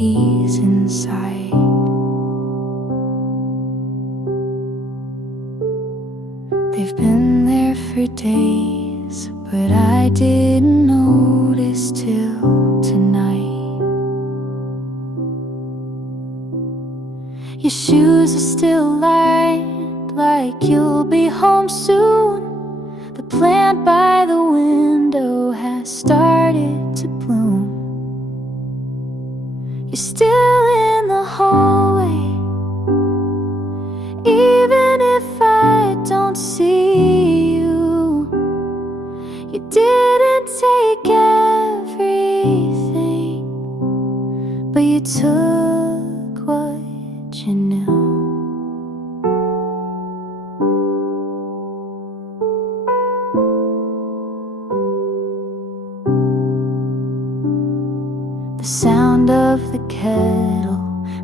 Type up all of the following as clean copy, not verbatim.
keys inside. They've been there for days, but I didn't notice till tonight. Your shoes are still lined, like you'll be home soon. The plant by the window has started to bloom. You're still in the hallway, even if I don't see you. You didn't take everything, but you took what you knew. The sound of the kettle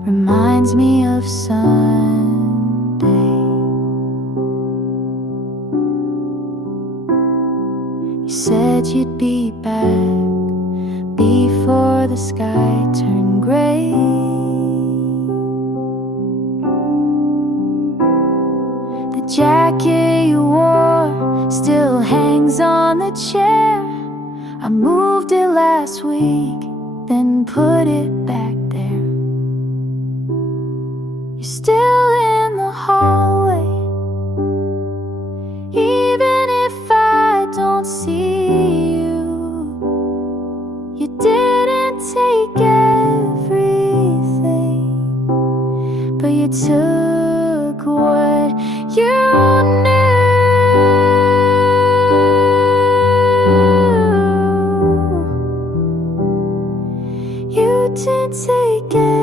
reminds me of Sunday. You said you'd be back before the sky turned gray. The jacket you wore still hangs on the chair. I moved it last week, then put it back there. You're still in the hallway, even if I don't see you. You didn't take everything, but you took what you knew. You didn't take everything,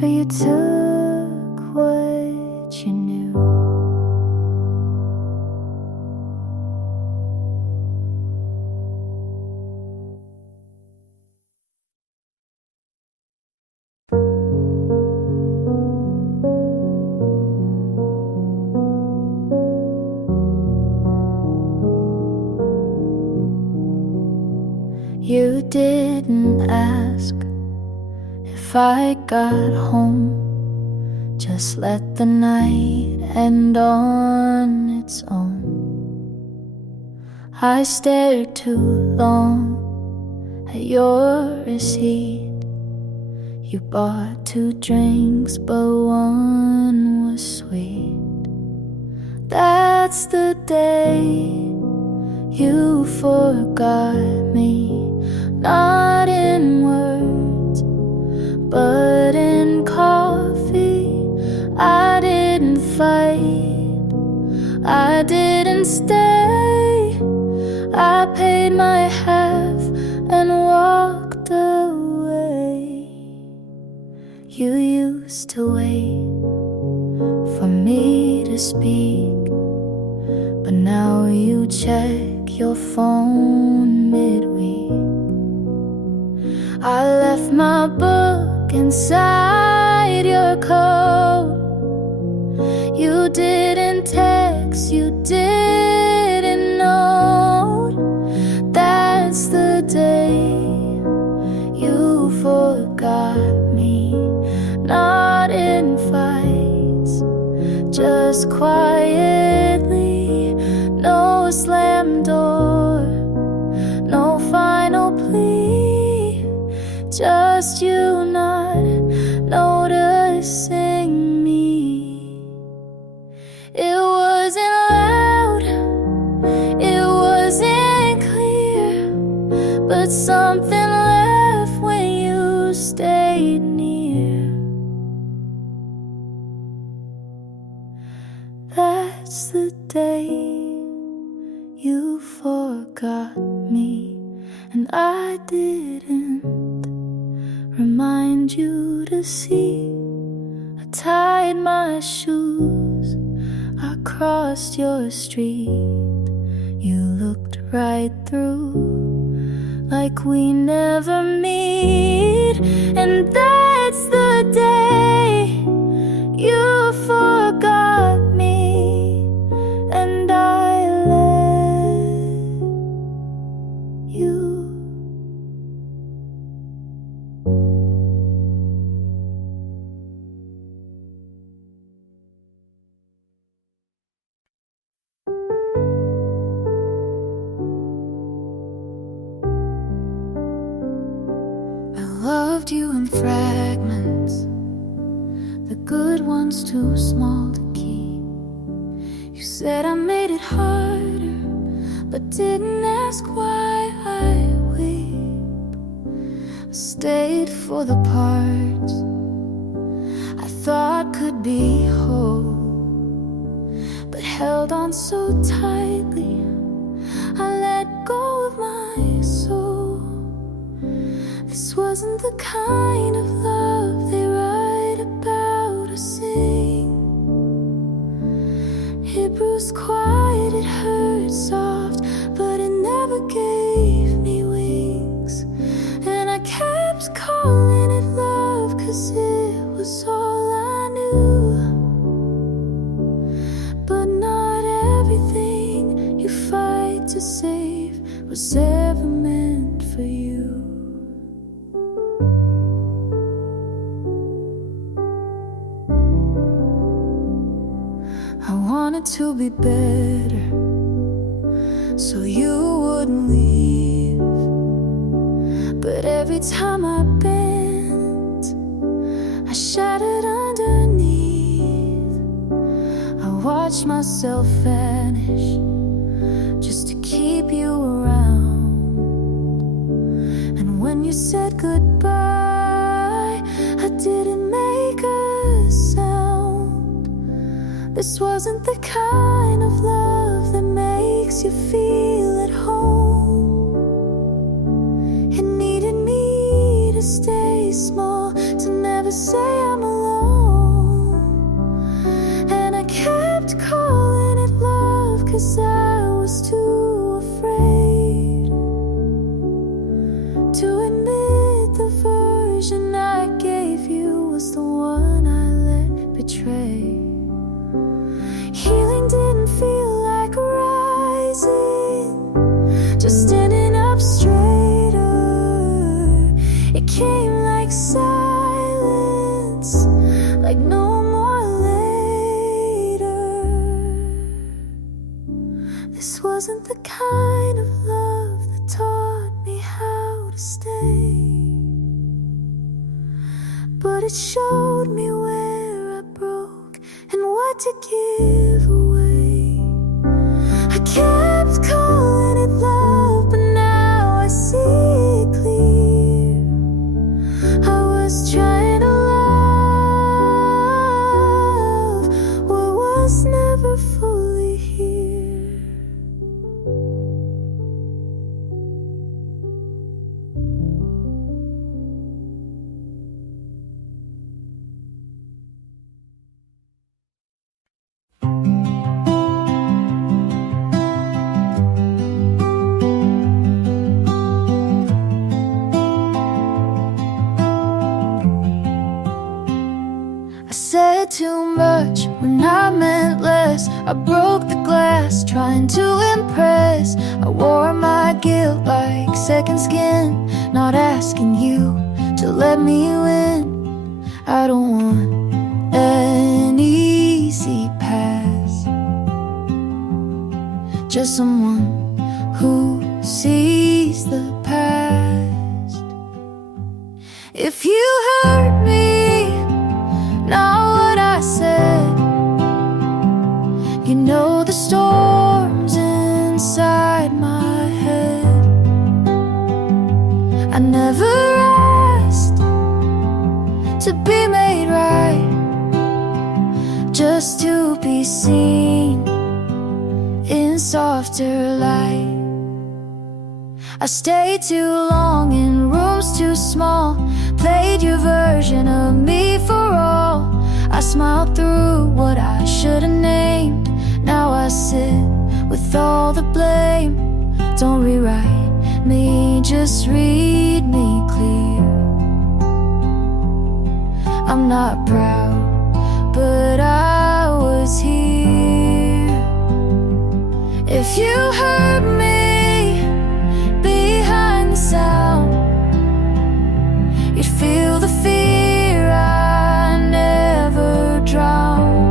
but you took what you knew. You didn't ask if I got home. Just let the night end on its own. I stared too long at your receipt. You bought 2 drinks, but one was sweet. That's the day you forgot me. Not in words, but in coffee. I didn't fight, I didn't stay. I paid my half and walked away. You used to wait for me to speak, but now you check your phone midweek. I left my book inside your coat. You didn't text, you didn't note. That's the day you forgot me. Not in fights, just quietly. No slam door, no final plea. Just you not noticing me. It wasn't loud, it wasn't clear, but something left when you stayed near. That's the day you forgot me, and I didn't remind you to see. I tied my shoes, I crossed your street. You looked right through, like we never meet. And that's the day you forgot me, and I let you loved you in fragments, the good ones too small to keep. You said I made it harder, but didn't ask why I weep. I stayed for the parts I thought could be whole, but held on so tightly I let go of my soul. This wasn't the kind of love they write about or sing. It bruised quiet, it hurt soft, but it never gave me wings. And I kept calling it love, 'cause it was all I knew. But not everything you fight to save was ever meant for you. I wanted to be better, so you wouldn't leave. But every time I bent, I shattered underneath. I watched myself vanish just to keep you around. And when you said goodbye, I didn't make a sound. This wasn't the kind of love that makes you feel at home. It needed me to stay small, to never say I'm alone. And I kept calling it love, 'cause I was too afraid to admit the version I gave you was the one I let betray. Healing didn't feel like rising, just standing up straighter. It came like silence, like no more later. This wasn't the kind of love that taught me how to stay, but it showed me where I broke and what to give away. I kept calling it love, but now I see it clear. I was trying to love what was never fully here. I said too much when I meant less. I broke the glass trying to impress. I wore my guilt like second skin, not asking you to let me win. I don't want an easy pass, just someone who sees the past. If you hurt me, not what I said, you know the storms inside my head. I never asked to be made right, just to be seen in softer light. I stayed too long in rooms too small, played your version of me for all. I smiled through what I should've named. Now I sit with all the blame. Don't rewrite me, just read me clear. I'm not proud, but I was here. If you hurt me behind the sound, you'd feel the fear I never drowned.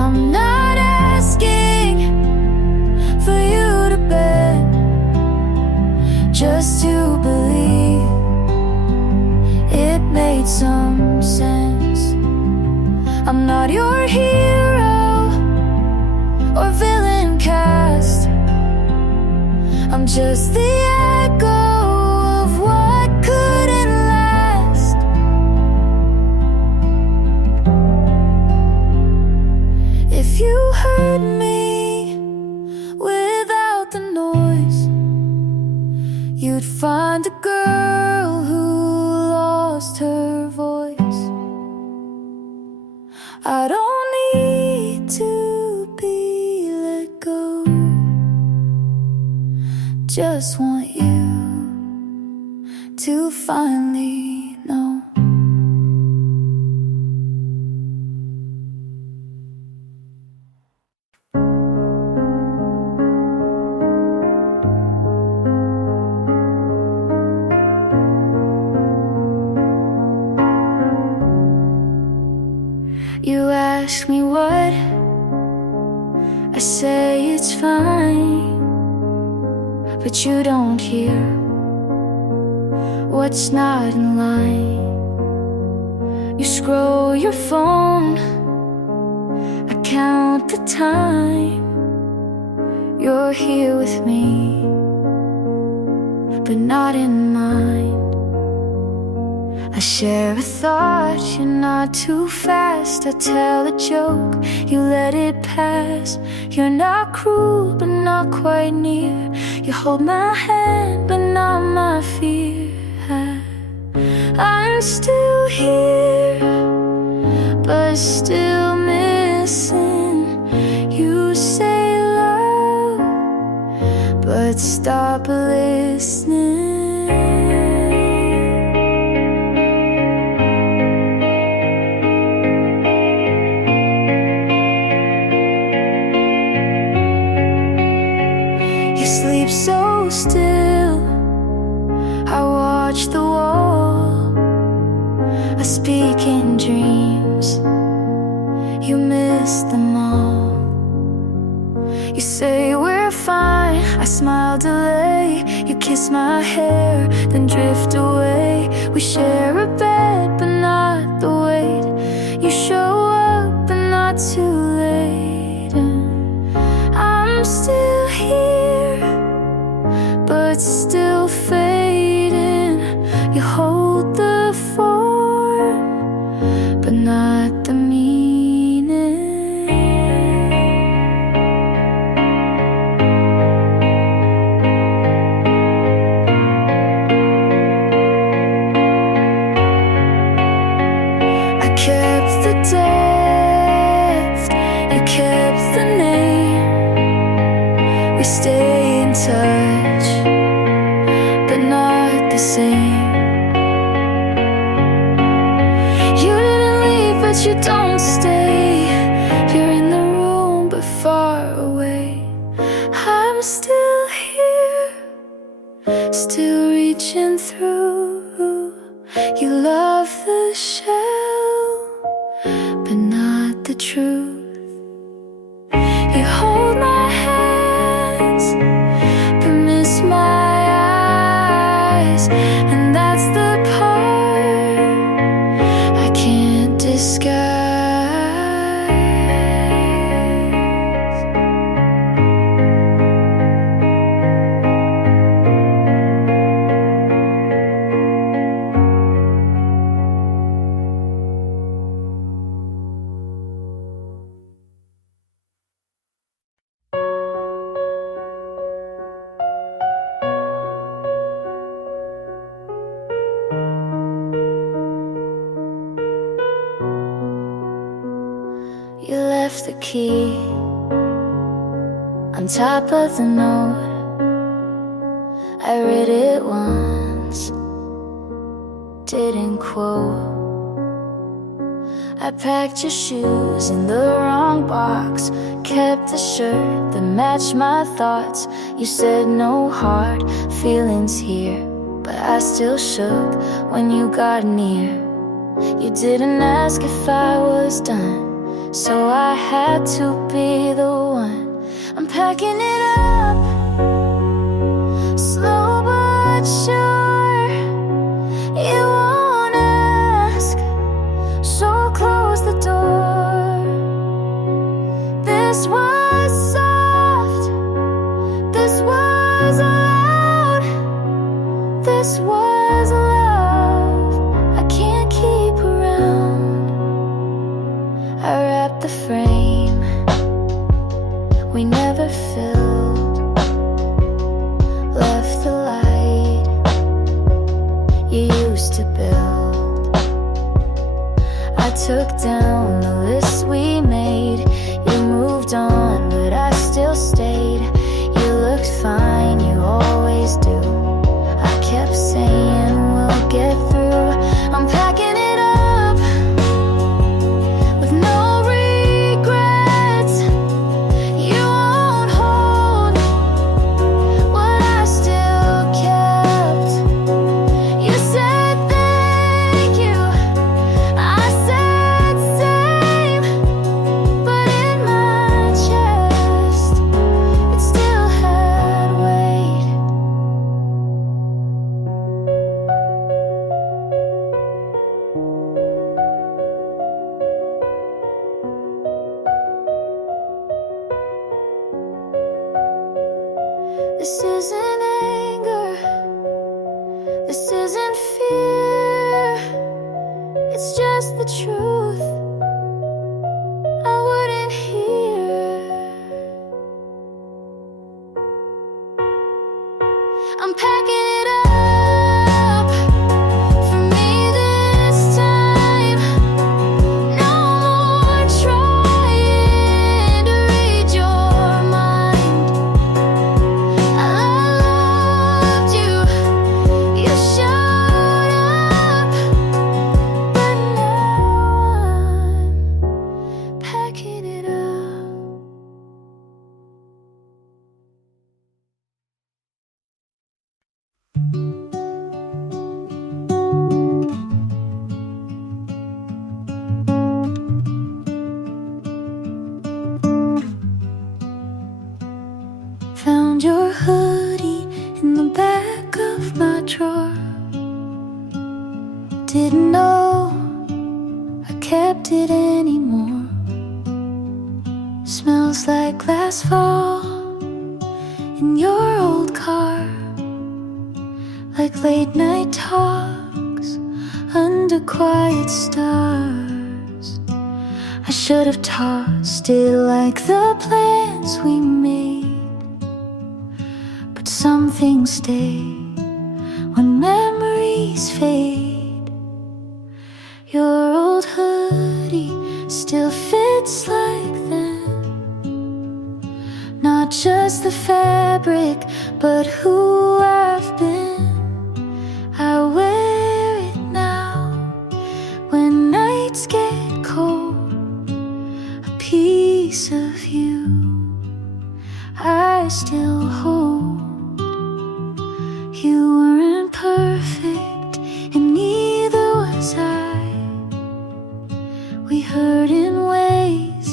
I'm not asking for you to bend, just to believe it made some sense. I'm not your hero or villain cast. I'm just the echo of what couldn't last. If you heard me without the noise, you'd find a girl who lost her voice. I don't need to be let go, just want you to finally know. You ask me what, I say it's fine, but you don't hear what's not in line. You scroll your phone, I count the time. You're here with me, but not in mind. I share a thought, you're not too fast. I tell a joke, you let it pass. You're not cruel, but not quite near. You hold my hand, but not my fear. I'm still here, but still missing. You say love, but stop listening. Sleep so still, I watch the wall. I speak in dreams, you miss them all. You say we're fine, I smile, delay. You kiss my hair, then drift away. We share a bed, but not the weight. You show up, but not too late. And I'm still here, but still fading. You hold the form, but not the meaning. I kept the depth, you kept the name. We stay in touch, but not the same. You didn't leave, but you don't stay. You're in the room, but far away. I'm still here, still reaching through. You love the shell, but not the truth. You hold my hands, but miss my eyes. And that's the part I can't disguise. You left the key on top of the note. I read it once, didn't quote. I packed your shoes in the wrong box, kept the shirt that matched my thoughts. You said no hard feelings here, but I still shook when you got near. You didn't ask if I was done, so I had to be the one. I'm packing it up, slow but sure. You won't this was love I can't keep around. I wrapped the frame we never filled, left the light you used to build. I took down the list we made. You moved on, but I still stayed. You looked fine, you always do. I kept saying we'll get through. I'm packing it up with no regrets. You won't hold what I still kept. You said thank you, I said same, but in my chest it still had weight. This isn't anger, this isn't fear, it's just the truth I wouldn't hear. I'm packing it up for me this time. No more trying to read your mind. I loved you, you showed up, but now I'm packing it up. Found your hoodie in the back of my drawer. Didn't know I kept it anymore. Smells like last fall in your old car, like late night talks under quiet stars. I should have tossed it like the plans we made, but some things stay when memories fade. Your old hoodie still fits like then, not just the fabric, but who I've been. I wear it now when nights get cold, a piece of you I still hold. You weren't perfect, and neither was I. We hurt in ways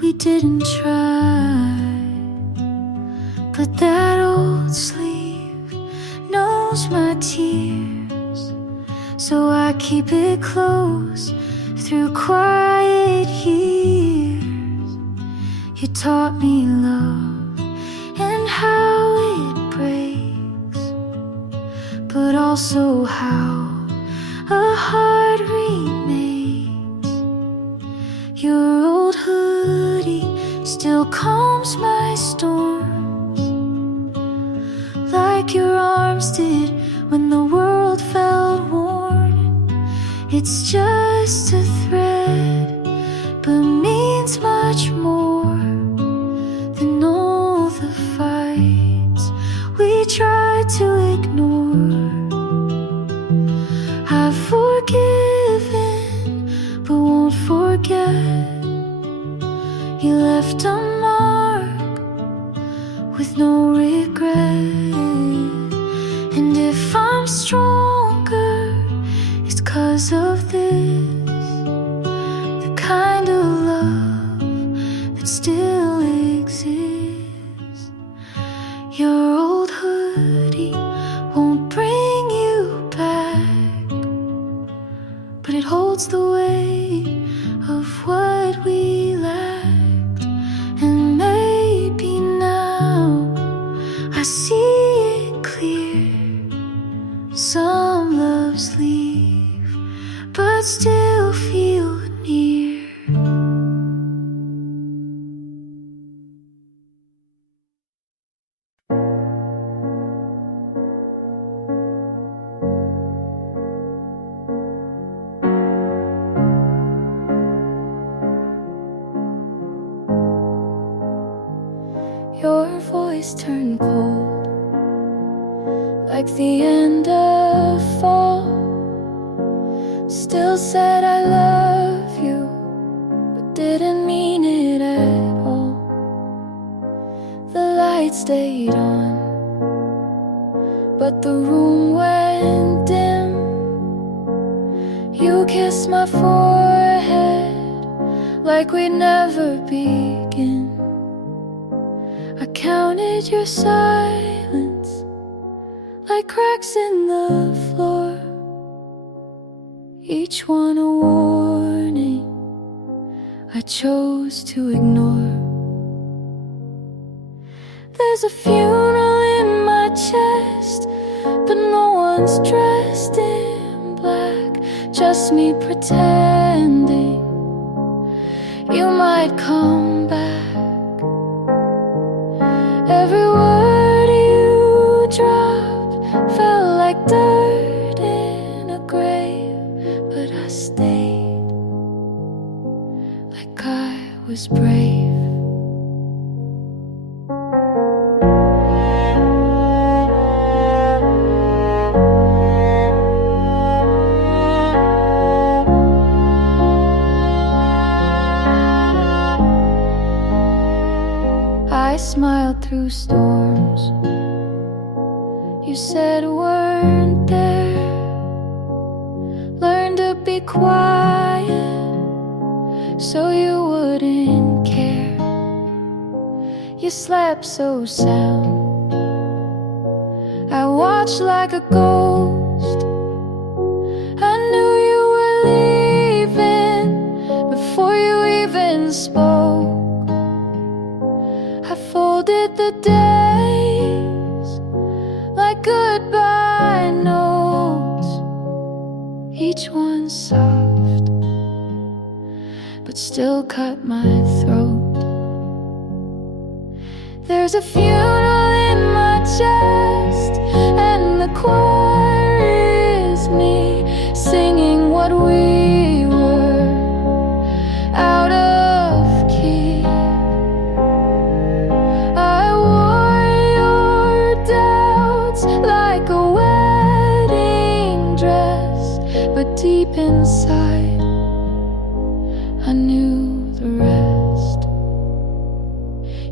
we didn't try, but that old sleeve knows my tears, so I keep it close through quiet years. You taught me love and how it breaks, but also how a heart remakes. Your old hoodie still calms my storms, like your arms did when the world felt worn. It's just a thread, but means much more than all the fights we tried to ignore. I've forgiven, but won't forget. You left a mark with no regret. And if I'm stronger, it's 'cause of this, the kind of love that still exists. Your old hoodie won't bring you back, but it holds the weight of what we lacked. And maybe now I see it clear. some loves leave, but still feel near. Your voice turned cold, like the end of fall. Still said I love you, but didn't mean it at all. The light stayed on, but the room went dim. You kissed my forehead like we'd never begin. I counted your silence like cracks in the floor, each one a warning I chose to ignore. There's a funeral in my chest, but no one's dressed in black, just me pretending you might come back. Every word you dropped felt like dirt in a grave, but I stayed like I was brave. I smiled through storms you said weren't there. Learned to be quiet so you wouldn't care. You slept so sound, I watched like a ghost. I knew you were leaving before you even spoke. I folded the days like goodbye notes, each one soft, but still cut my throat. There's a funeral in my chest, and the choir is me singing what we were, out of key. I wore your doubts like a wedding dress, but deep inside I knew the rest.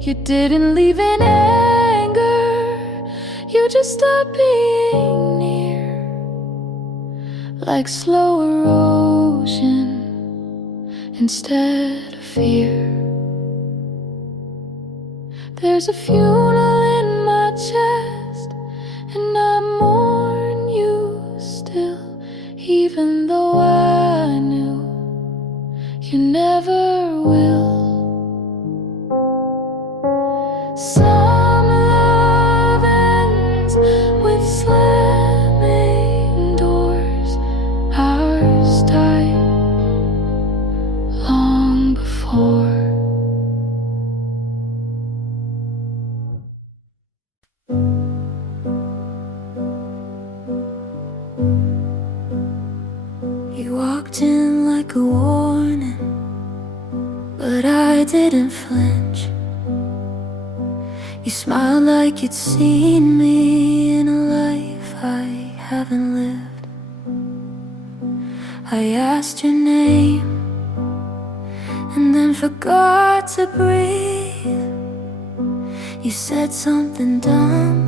You didn't leave in anger, you just stopped being near, like slow erosion instead of fear. There's a funeral in my chest, and I mourn you still, even though I knew you never will. Some love ends with slamming doors, ours died long before. You walked in like a warning, but I didn't flinch. You smiled like you'd seen me in a life I haven't lived. I asked your name and then forgot to breathe. You said something dumb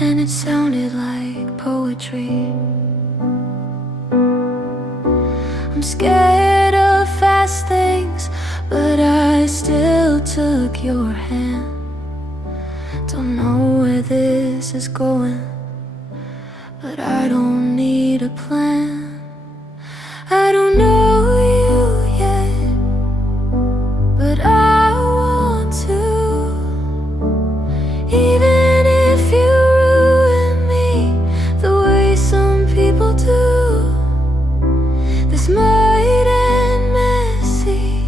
and it sounded like poetry. I'm scared of fast things, but I still took your hand. Don't know where this is going, but I don't need a plan. I don't know you yet, but I want to. Even if you ruin me the way some people do. This might end messy,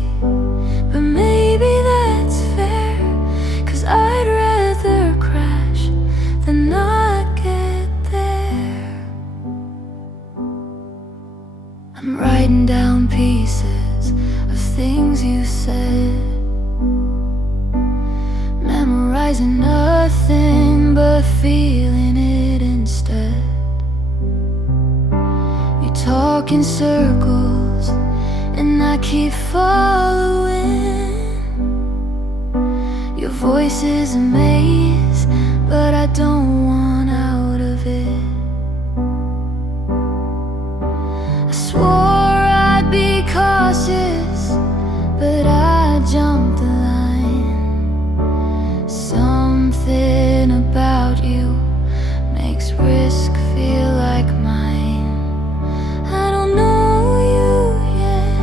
but maybe that's fair, 'cause I'd rather crash than not get there. I'm writing down pieces of things you said, memorizing nothing but feeling it instead. You talk in circles and I keep following. Your voice is a maze, but I don't want out of it. I swore I'd be cautious, but I jumped the line. Something about you makes risk feel like mine. I don't know you yet,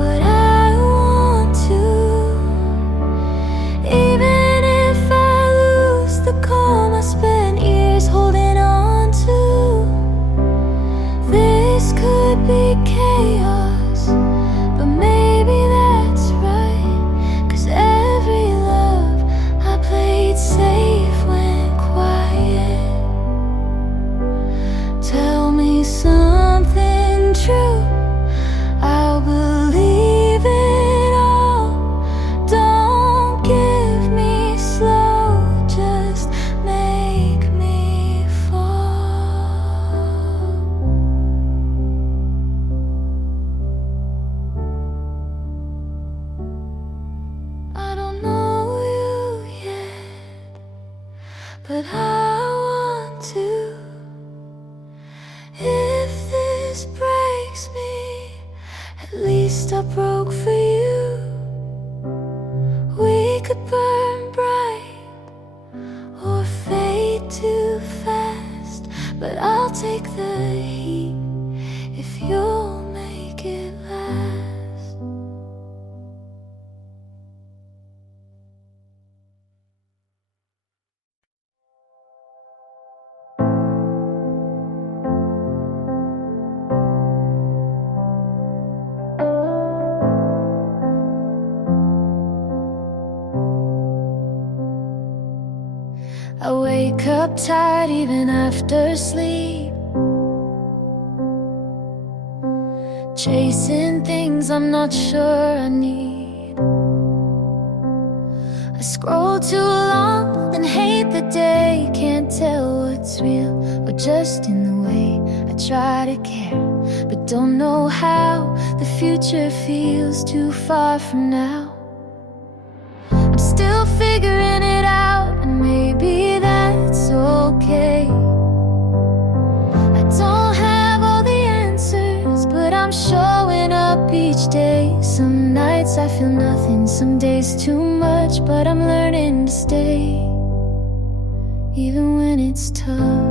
but I want to. Even if I lose the calm I spent years holding on to, this could be chaos, but maybe that's right, 'cause every love I played safe went quiet. Tell me something true, I'll believe it all. Don't give me slow, just make me fall. I don't know you yet, but I want to. If this breaks me, at least I broke for you. We could burn bright or fade too fast, but I'll take the heat if you'll make it last. I wake up tired even after sleep, chasing things I'm not sure I need. I scroll too long, then hate the day. Can't tell what's real or just in the way I try to care, but don't know how. The future feels too far from now. I'm still figuring it out, and maybe that's okay. I don't have all the answers, but I'm showing up each day. Some nights I feel nothing, some days too much, but I'm learning to stay, even when it's tough.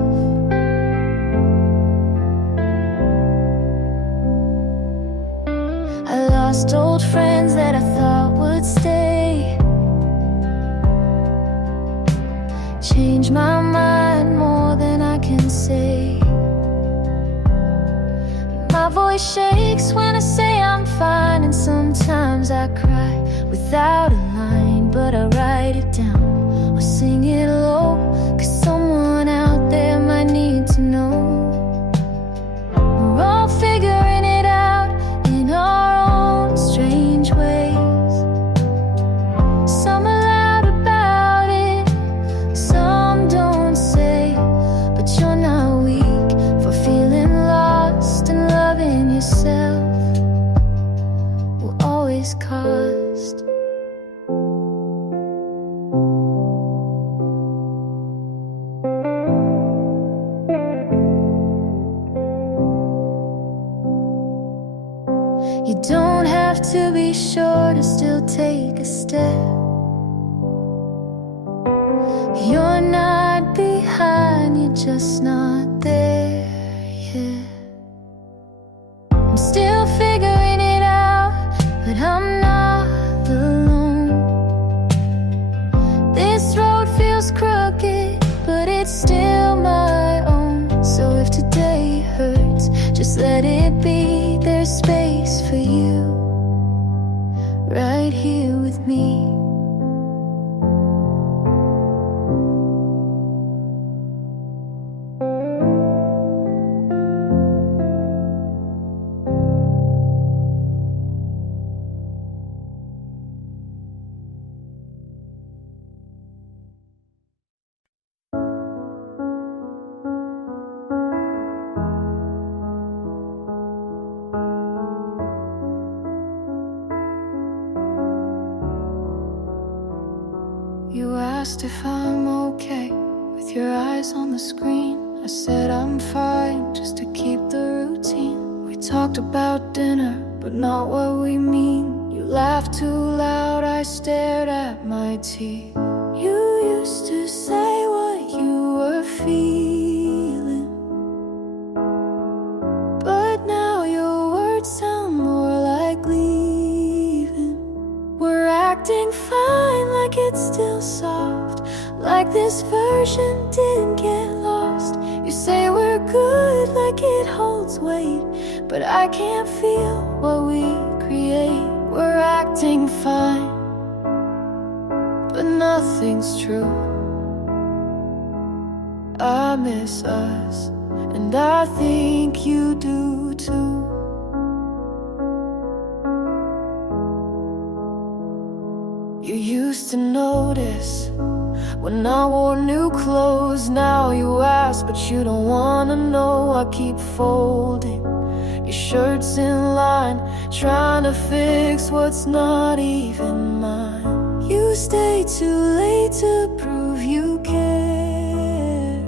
I lost old friends that I thought would stay, change my mind more than I can say. My voice shakes when I say I'm fine, and sometimes I cry without a line, but I write it down or sing it low, 'cause someone out there might need to know. We're all figuring it out in our own strange ways. Some are loud about it, some don't say, but you're not weak for feeling lost, and loving yourself will always cost. You don't have to be sure to still take a step. You're not behind, you're just not there yet. I'm still figuring it out, but I'm not alone. This road feels crooked, but it's still my own. So if today Just let it be, there's space for you right here with me. You asked if I'm okay with your eyes on the screen. I said I'm fine, just to keep the routine. We talked about dinner, but not what we mean. You laughed too loud, I stared at my tea. You used to say what you were feeling, but now your words sound more like leaving. We're acting fine, like it's still soft, like this version didn't get lost. You say we're good, like it holds weight, but I can't feel what we create. We're acting fine, but nothing's true. I miss us, and I think you do too. You used to notice when I wore new clothes. Now you ask, but you don't wanna know. I keep folding your shirts in line, trying to fix what's not even mine. You stay too late to prove you care,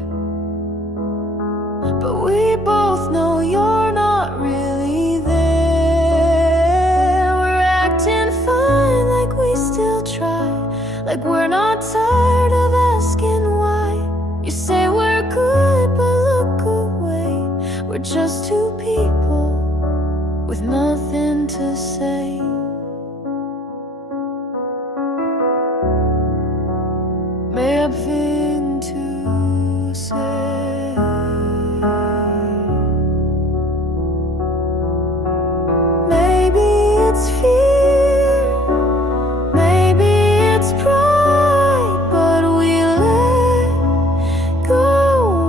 but we both know you're not really there. We're acting fine, like we still try, like we're not tired of asking why. You say we're good, but look away. We're just two people with nothing to say. May have been to say. Maybe it's fear, maybe it's pride, but we let go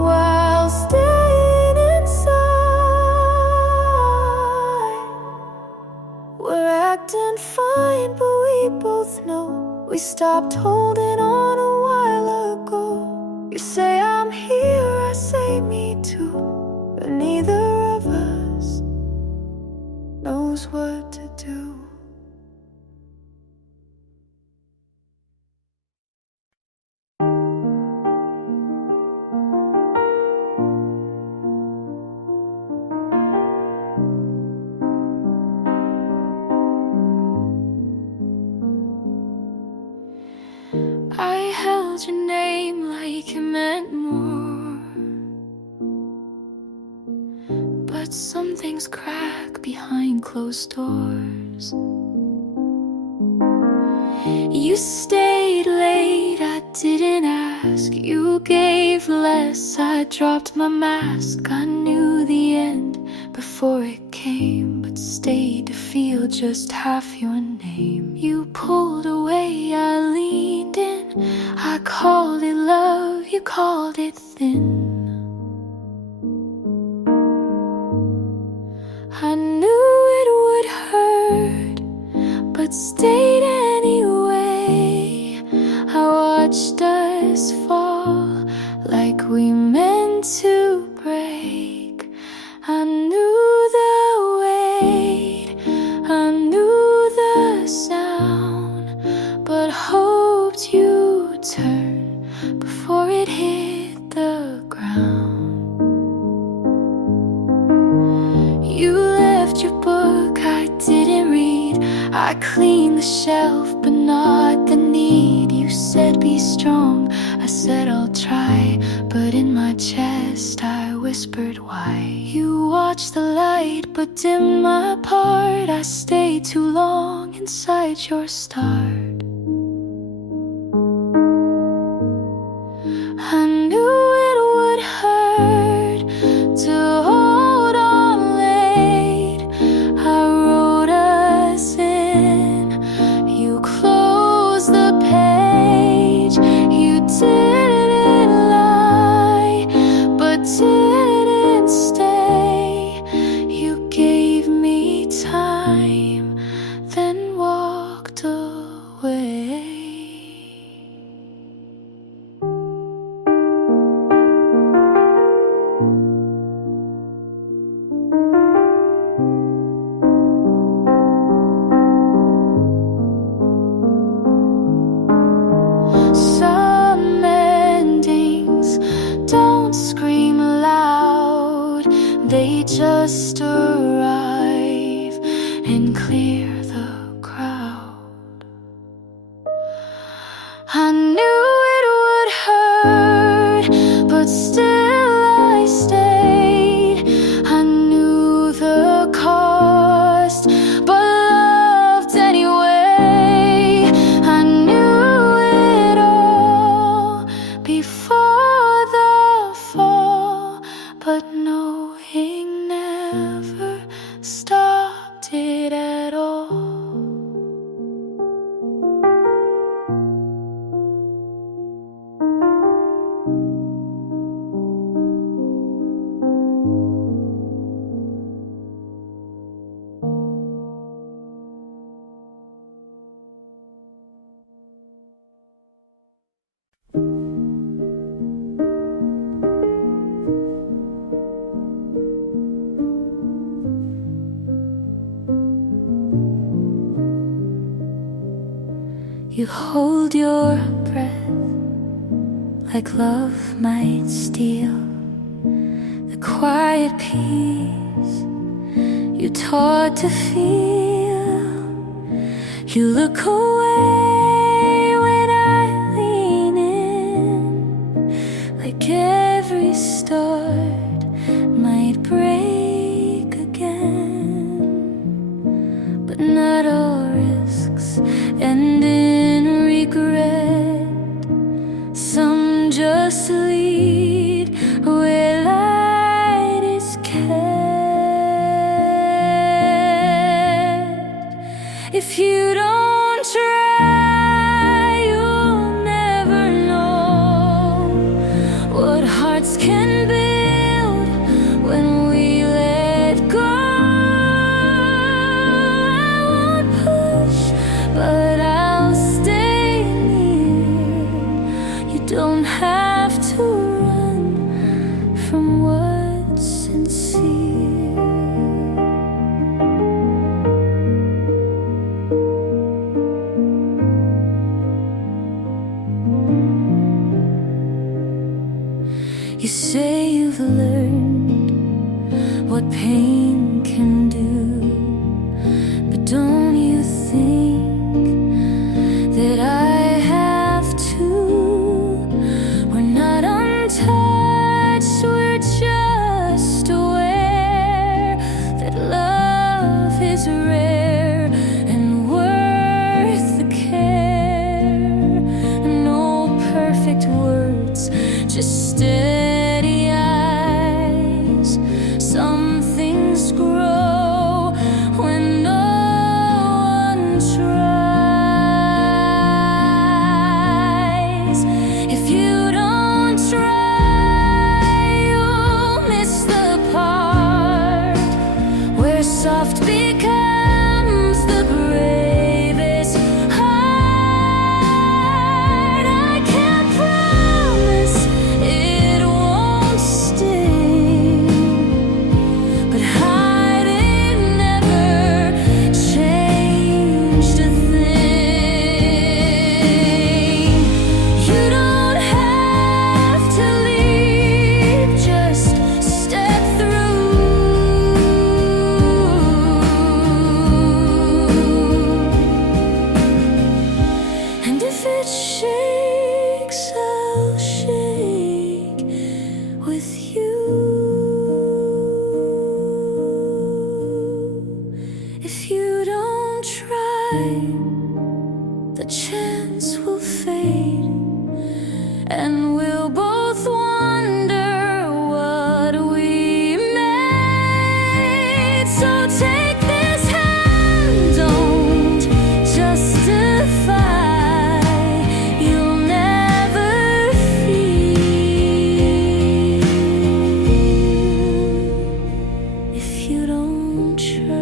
while staying inside. We're acting fine, but we both know we stopped holding on a while ago. You say I'm here, I say me too, but neither of us knows what to do. I held your name like it meant more, but some things crack behind closed doors. You stayed late, I didn't ask. You gave less, I dropped my mask. I knew the end before it came, but stayed to feel just half your name. You pulled away, I leaned in. I called it love, you called it thin. I knew it would hurt, but stayed anyway. I watched us fall like we meant to break. I knew the weight, I knew the sound, but hoped you'd turn before it hit the ground. You left your book, I didn't read. I cleaned the shelf, but not the need. You said be strong, I said I'll try, but in my chest I whispered why. You watched the light, but dimmed my part. I stayed too long inside your start. I knew it would hurt to hold on late. they just arrive and clear the crowd. I knew it would hurt, but still I stayed. I knew the cost, but loved anyway. I knew it all before the fall, but knowing never stopped it at all. You hold your breath like love might steal the quiet peace you taught to feel. You look away when I lean in, like every start might break again. But not all risks end in regret. Some just lead where light is kept. If you don't try, you'll never know what hearts can build when we let go. I won't push, but I'll stay near. You don't have to run from what's sincere. You say you've learned what pain can do, but don't you think that I have to? We're not untouched, we're just aware that love is rare and worth the care. No perfect words, just steady eyes. Some things grow when no one tries. If you don't try, you'll miss the part where soft becomes the bravest heart. I can't promise it won't sting, but hiding never changed a thing. You don't have to leave, just step through. And if it shakes, I'll shake with you. If you don't try, the chance will fade, and we'll both wonder what we made. So take this hand, don't justify. You'll never feel if you don't try.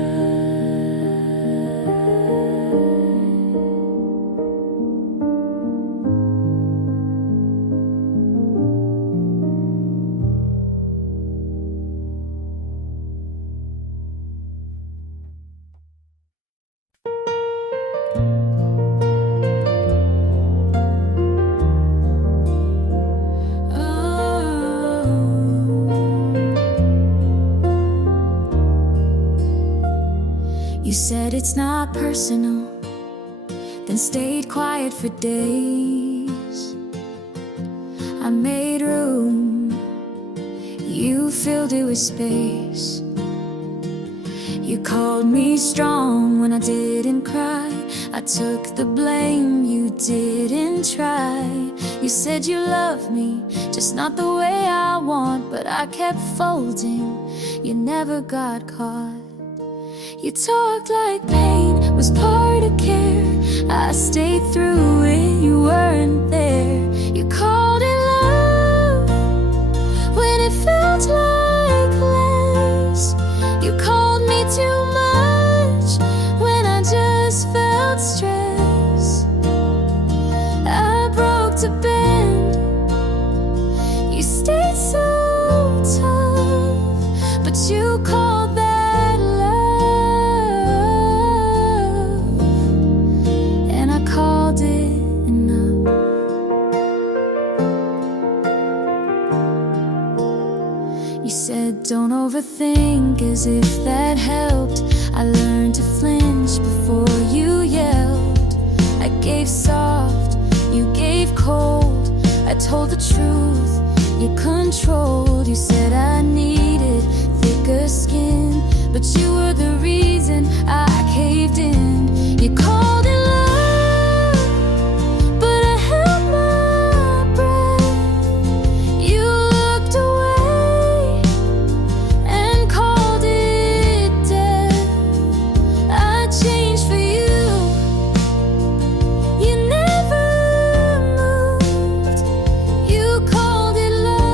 You said it's not personal, then stayed quiet for days. I made room, you filled it with space. You called me strong when I didn't cry. I took the blame, you didn't try. You said you loved me, just not the way I want. But I kept folding, you never got caught. You talked like pain was part of care. I stayed through it, you weren't there. You called it love when it felt like less. You called me too much when I just felt stress. I broke to bend, you stayed so tough, but you called that love, and I called it enough. You said don't overthink, as if that helped. I learned to flinch before you yelled. I gave soft, you gave cold. I told the truth, you controlled. You said I needed thicker skin, but you were the reason I caved in. You called it love, but I held my breath. You looked away and called it death. I changed for you, you never moved. You called it love,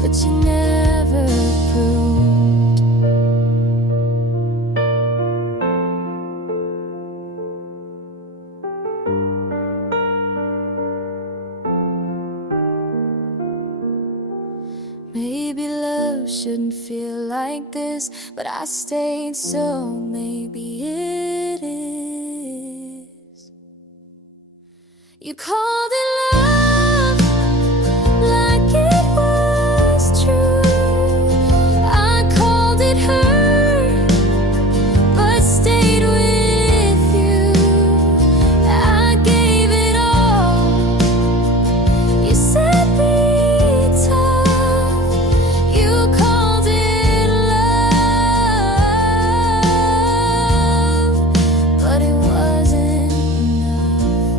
but you never proved. Maybe love shouldn't feel like this, but I stayed, so maybe it is. You called it love like it was true. I called it hurt, but stayed with you. I gave it all. You said be tough. You called it love, but it wasn't enough.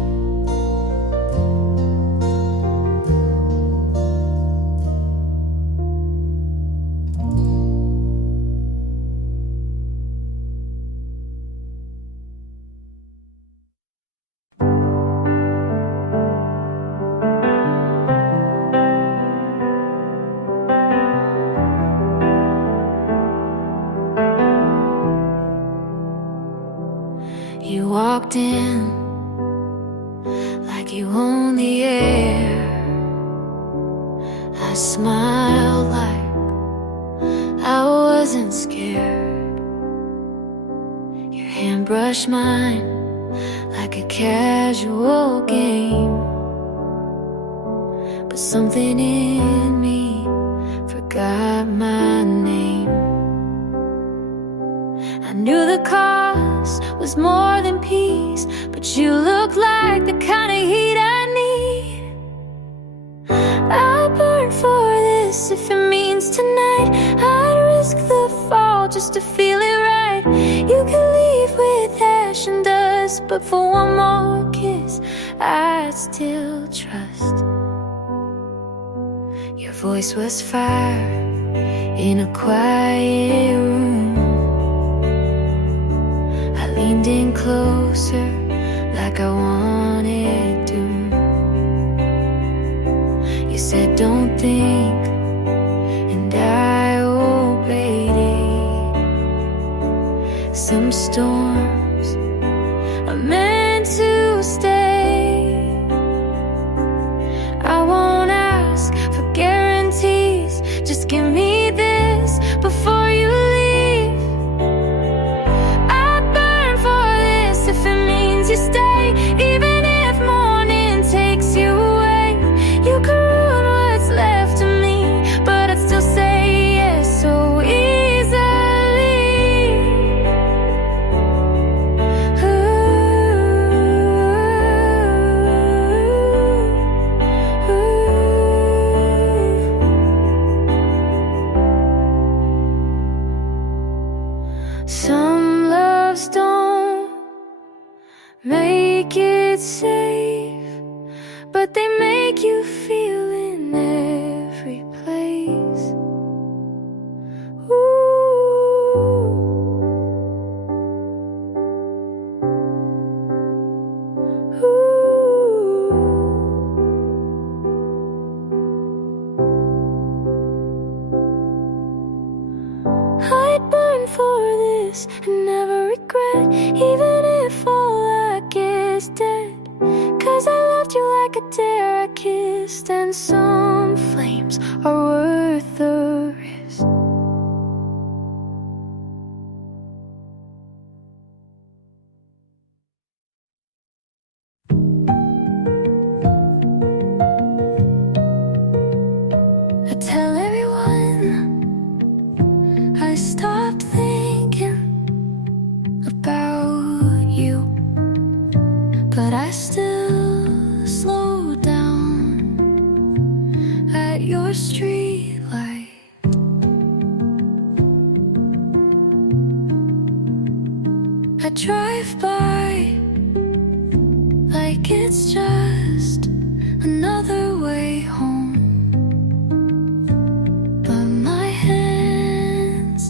You walked in like you own the air. I smiled like I wasn't scared. Your hand brushed mine like a casual game, but something in me forgot my name. I knew the cost was more than peace, but you look like the kind of heat I need. I burn for this if it means tonight. I'd risk the fall just to feel it right. You can leave with ash and dust, but for one more kiss I'd still trust. Your voice was fire in a quiet room. I leaned in closer like I wanted to. You said don't think, and I obeyed it. Some storms are meant to stay. I won't ask for guarantees, just give me this before you leave. I burn for this if it means you stay, even if morning takes you away. You can ruin what's left of me, but I'd still say yes. So time for this and never regret, even if all I get is dead. 'Cause I loved you like a dare I kissed, and some flames are worth the risk. I tell everyone I stopped thinking about you, but I still slow down at your street light. I drive by like it's just another way home, but my hands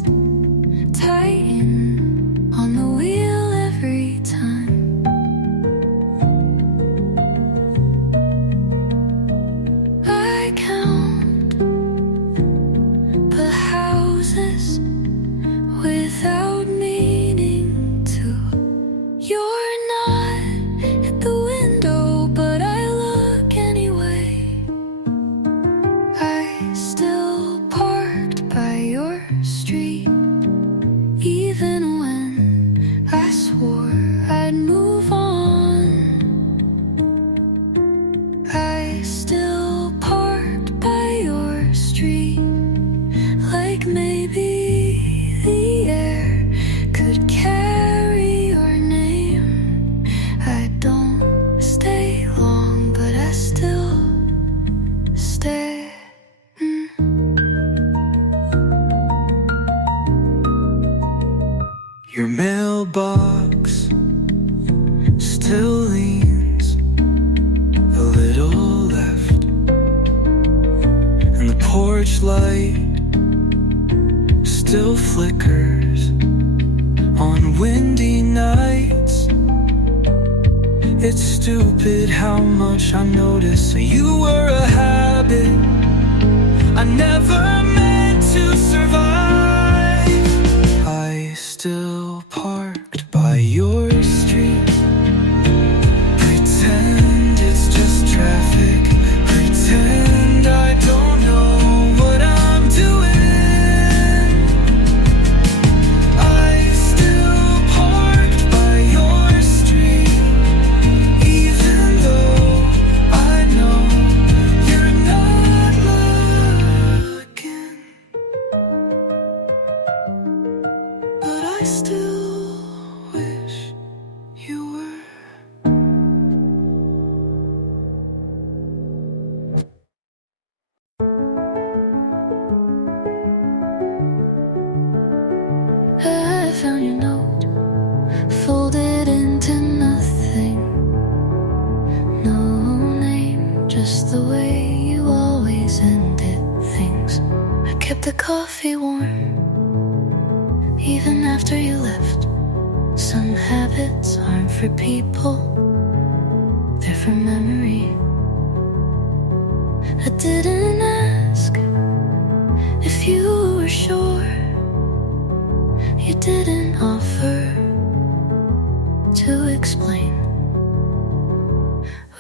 tighten on the wheel every time. I count the houses without meaning to. You're not at the window, but I look anyway. I still parked by your street, even when I swore I'd move on. I still parked by your street, like maybe the air could carry your name. I don't stay long, but I still stay. Your mailbox still leans a little left, and the porch light still flickers on windy nights. It's stupid how much I notice you were a habit I never meant to survive. I still parked by your street, pretend it's just traffic, pretend I don't know what I'm doing. I still parked by your street, even though I know you're not looking. But I still wish you were. I found your note, folded into nothing. No name, just the way you always ended things. I kept the coffee warm, even after you left. Some habits aren't for people, they're for memory. I didn't ask if you were sure. You didn't offer to explain.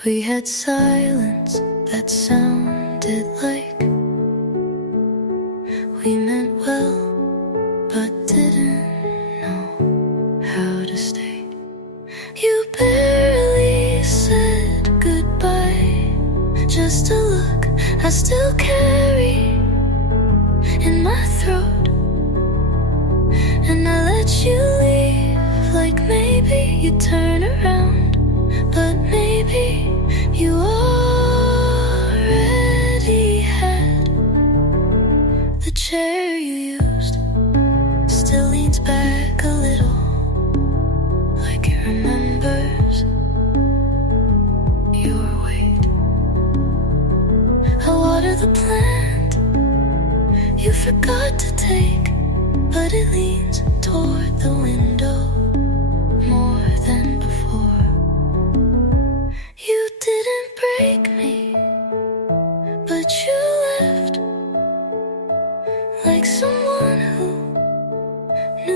We had silence that sounded like we meant well, but didn't know how to stay. You barely said goodbye, just a look I still carry in my throat. And I let you leave, like maybe you'd turn around, but maybe you already had. The chair you used still leans back a little, like it remembers your weight. I water the plant you forgot to take, but it leans toward the window more than before. You didn't break me, but you left like someone who knew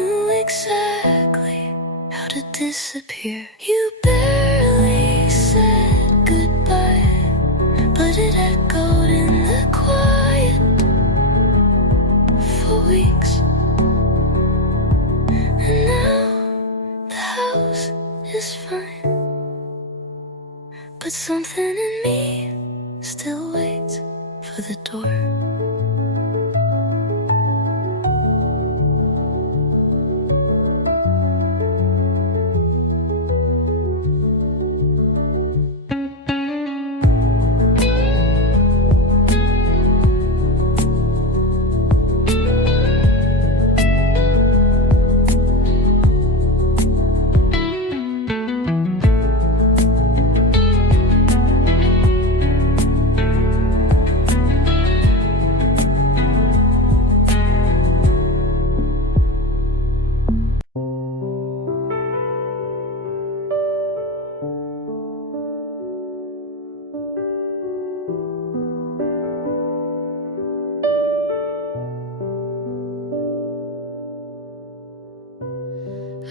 disappear. You barely said goodbye, but it echoed in the quiet for weeks. And now the house is fine, but something in me still waits for the door.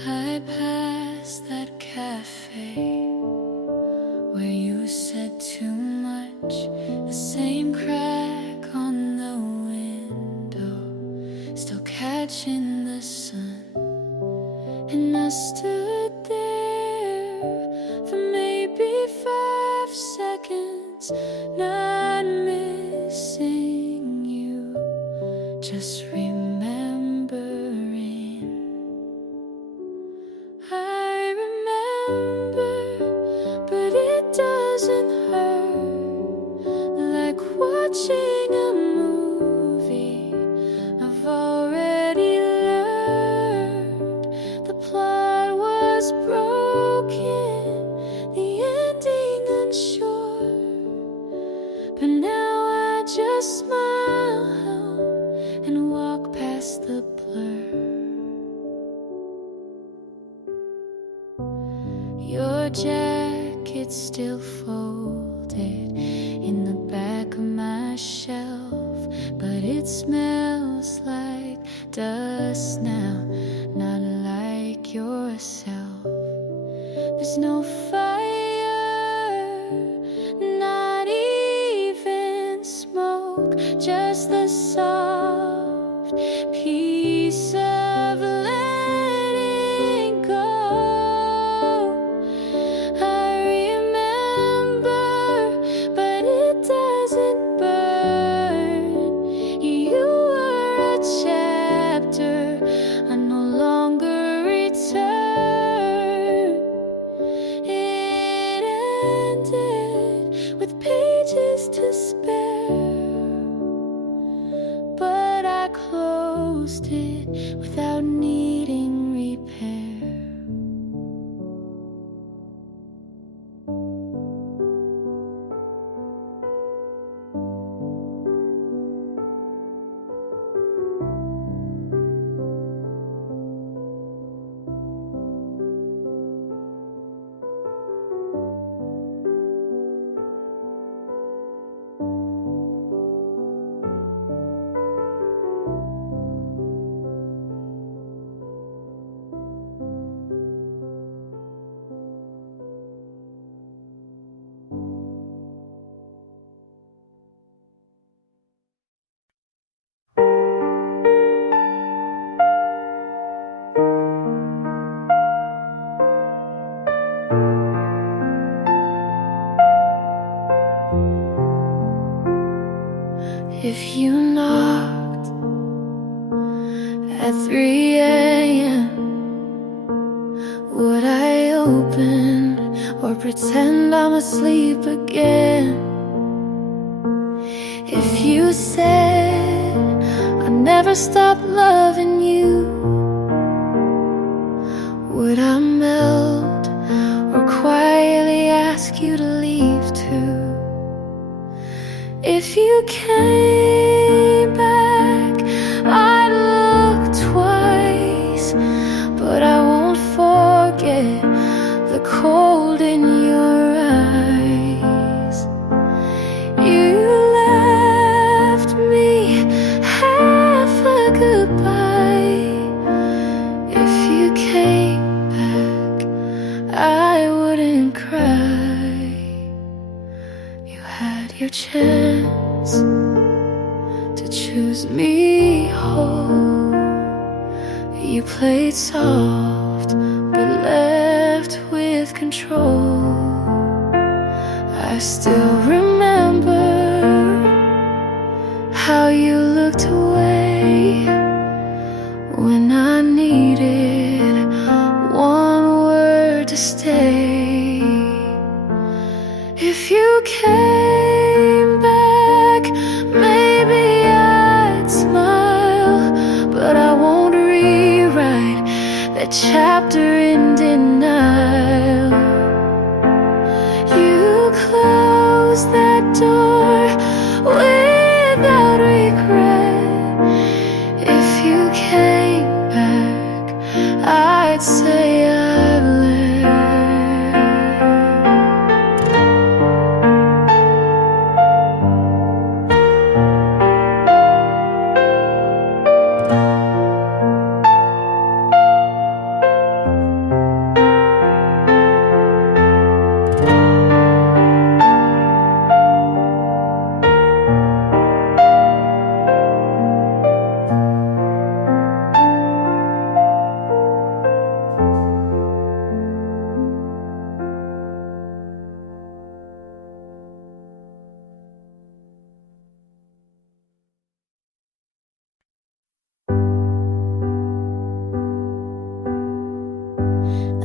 I passed that cafe where you said too much, the same crack on the window, still catching the sun. And I stood there for maybe 5 seconds, not missing you, just remembering. I remember, but it doesn't hurt like watching a movie. I've already learned the plot was broken, the ending unsure, but now I just smile and walk past the blur. Your jacket's still folded in the back of my shelf, but it smells like dust now, not like yourself. There's no fire, not even smoke, just the soft peace of letting go. I remember, but it doesn't burn. You were a chapter I no longer return. It ended with pages to spare, but I closed it without needing repair. If you knocked at 3 a.m., would I open or pretend I'm asleep again? If you said I never stop loving you, would I melt or quietly ask you to leave too? If you came back, I'd look twice, but I won't forget the cold in your eyes. You left me half a goodbye. If you came back, chance to choose me whole. You played soft but left with control. I still remember how you looked away when I needed one word to stay. If you came back, maybe I'd smile, but I won't rewrite that chapter in denial. You closed that door without regret. If you came back, I'd say I've learned.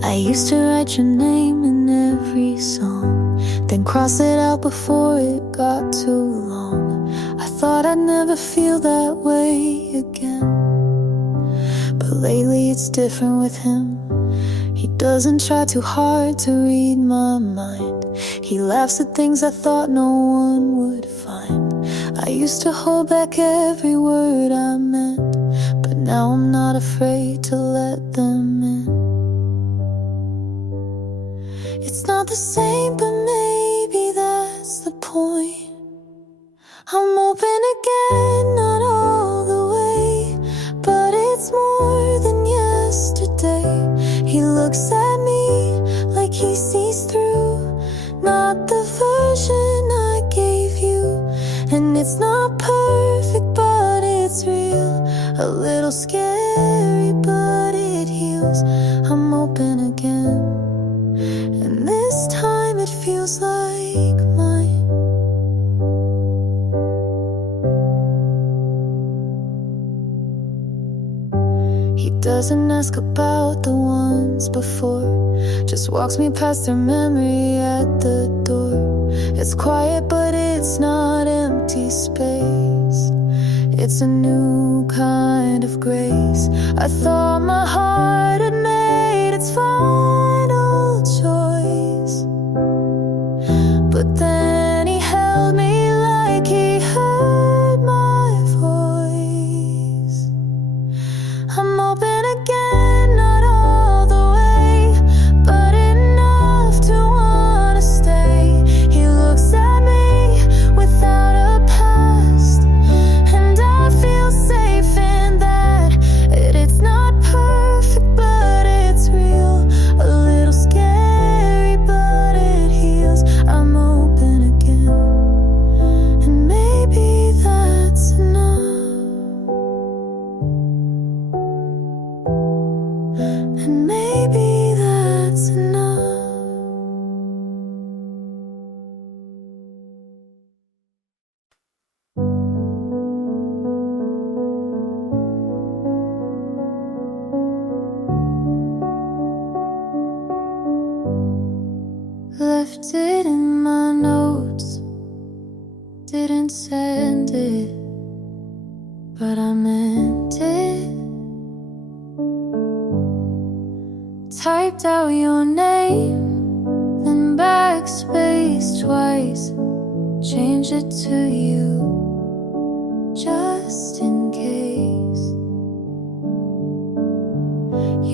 I used to write your name in every song, then cross it out before it got too long. I thought I'd never feel that way again, but lately it's different with him. He doesn't try too hard to read my mind. He laughs at things I thought no one would find. I used to hold back every word I meant, but now I'm not afraid to let them in. It's not the same, but maybe that's the point. I'm open again, not all the way, but it's more than yesterday. He looks at me like he sees through, not the version I gave you. And it's not perfect, but it's real. A little scary, but it heals. I'm open again, and this time it feels like mine. He doesn't ask about the ones before, just walks me past their memory at the door. It's quiet, but it's not empty space. It's a new kind of grace. I thought my heart had made its final choice, but then he held me like he heard my voice. I'm open again, not all the way, but enough to wanna stay. He looks at me without a past, and I feel safe in that. It's not perfect, but it's real. A little scary, but it heals. I'm open again, and maybe that's enough. And maybe that's enough. Left it in my notes, didn't send it, but I meant it. Typed out your name, then backspace twice, changed it to you, just in case.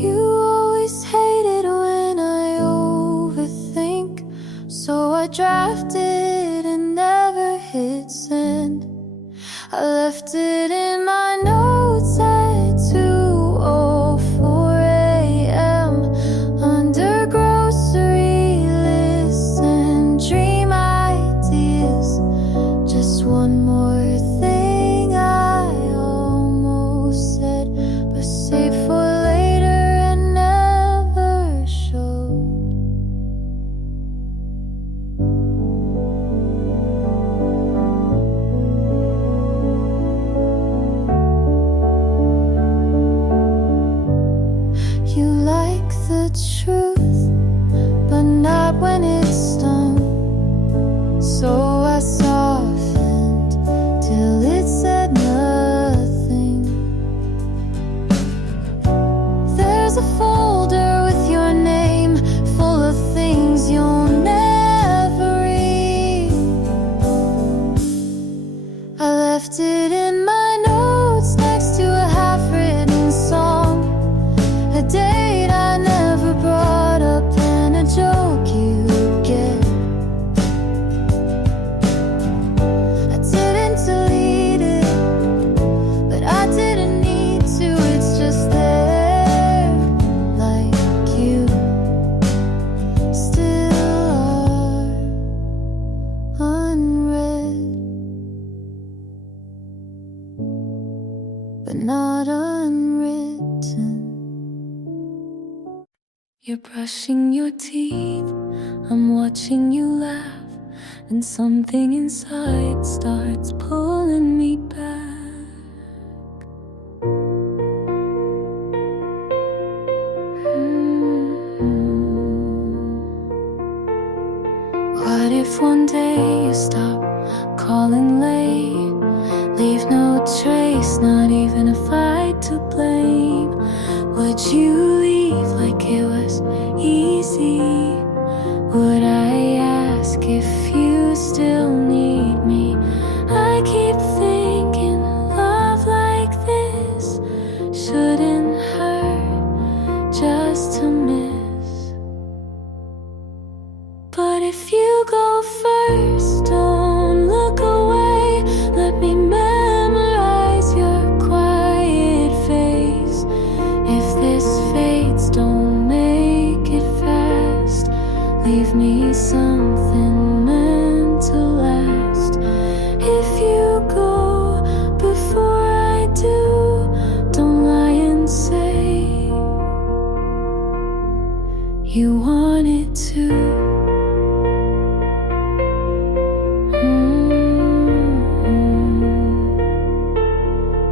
You always hated when I overthink, so I drafted and never hit send. I left it in my notes at 2:04 a.m. under grocery lists and dream ideas. Just one more left it in my notes next to a half-written song, a date I never brought up and a joke you get. I didn't delete it, but I didn't need to. It's just there, like you still are unread, but not unwritten. You're brushing your teeth, I'm watching you laugh, and something inside starts pulling me back. What if one day you stop calling late, leave no trace, not even a fight to blame? Would you leave like it was easy? Would I ask if you still need me? I keep thinking love like this shouldn't hurt just to miss. But if you go first, don't look away. Let me memorize your quiet face. If this fades, don't make it fast. Leave me something meant to last. If you go before I do, don't lie and say you wanted to.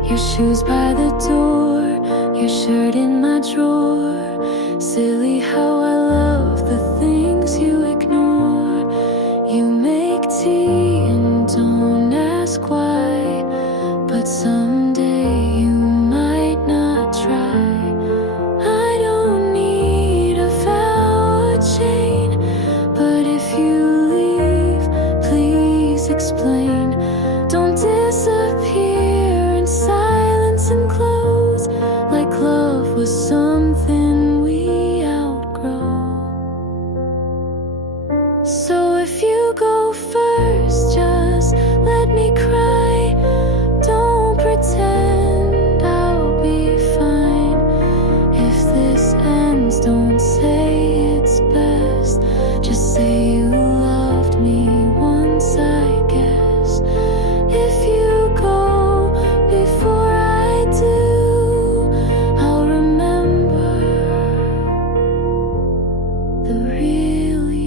Your shoes by the door, your shirt in my drawer. Silly how I love the things you ignore. You make tea and don't ask why, but someday you might not try. I don't need a vow or chain, but if you leave, please explain. Don't disappear in silence and close, like love was something we outgrow. So if you go first, just let me cry. Don't pretend I'll be fine. If this ends, don't say it's best. Just say you loved me once, I guess. If you go before I do, I'll remember the real you.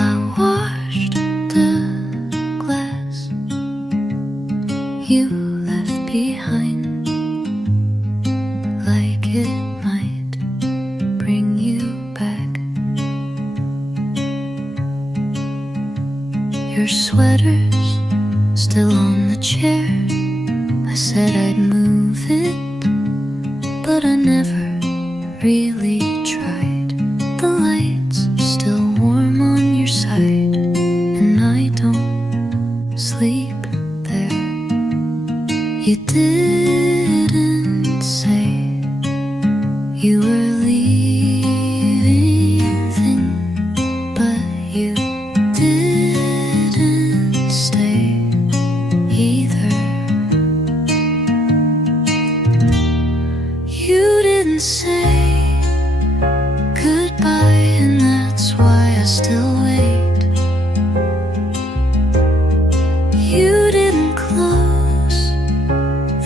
I washed the glass you left behind, like it might bring you back. Your sweater's still on the chair. I said I'd move it, but I never really tried. The light's still warm on your side, and I don't sleep there. You didn't say you were leaving, but you didn't stay either. You didn't say goodbye, and that's why I still wait. You didn't close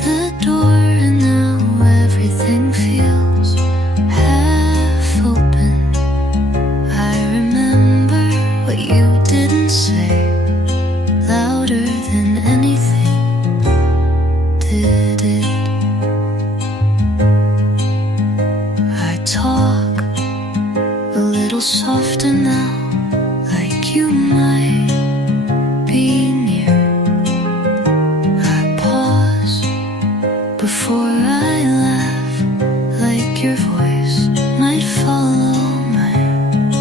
the door, and now everything feels half open. I remember what you didn't say, louder than anything did it. I talk a little softer now, like you might be near. I pause before I laugh, like your voice might follow mine.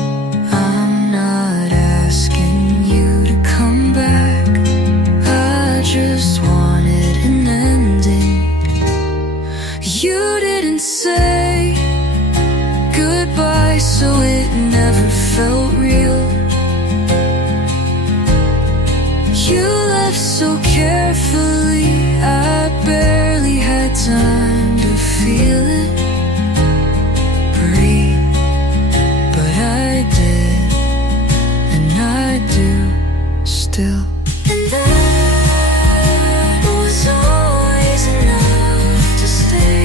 I'm not asking you to come back, I just wanted an ending. You didn't say goodbye, so it never felt real. You left so carefully, I barely had time to feel it breathe. But I did, and I do still. And that was always enough to stay.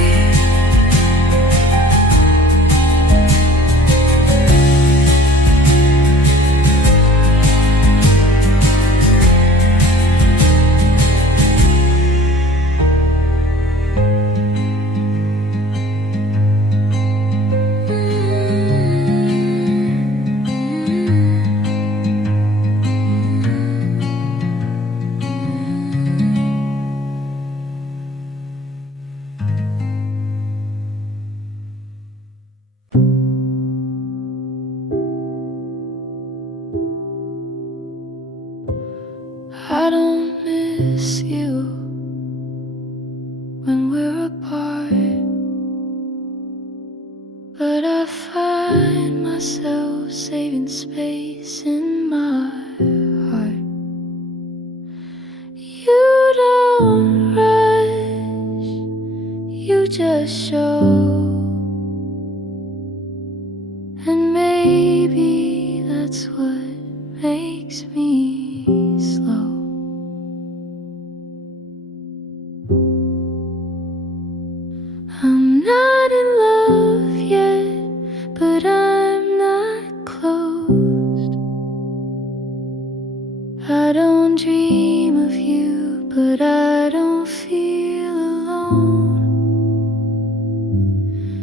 I don't miss you when we're apart, but I find myself saving space in my heart. You don't rush, you just show, and maybe that's what makes me slow. I'm not in love yet, but I'm not closed. I don't dream of you, but I don't feel alone.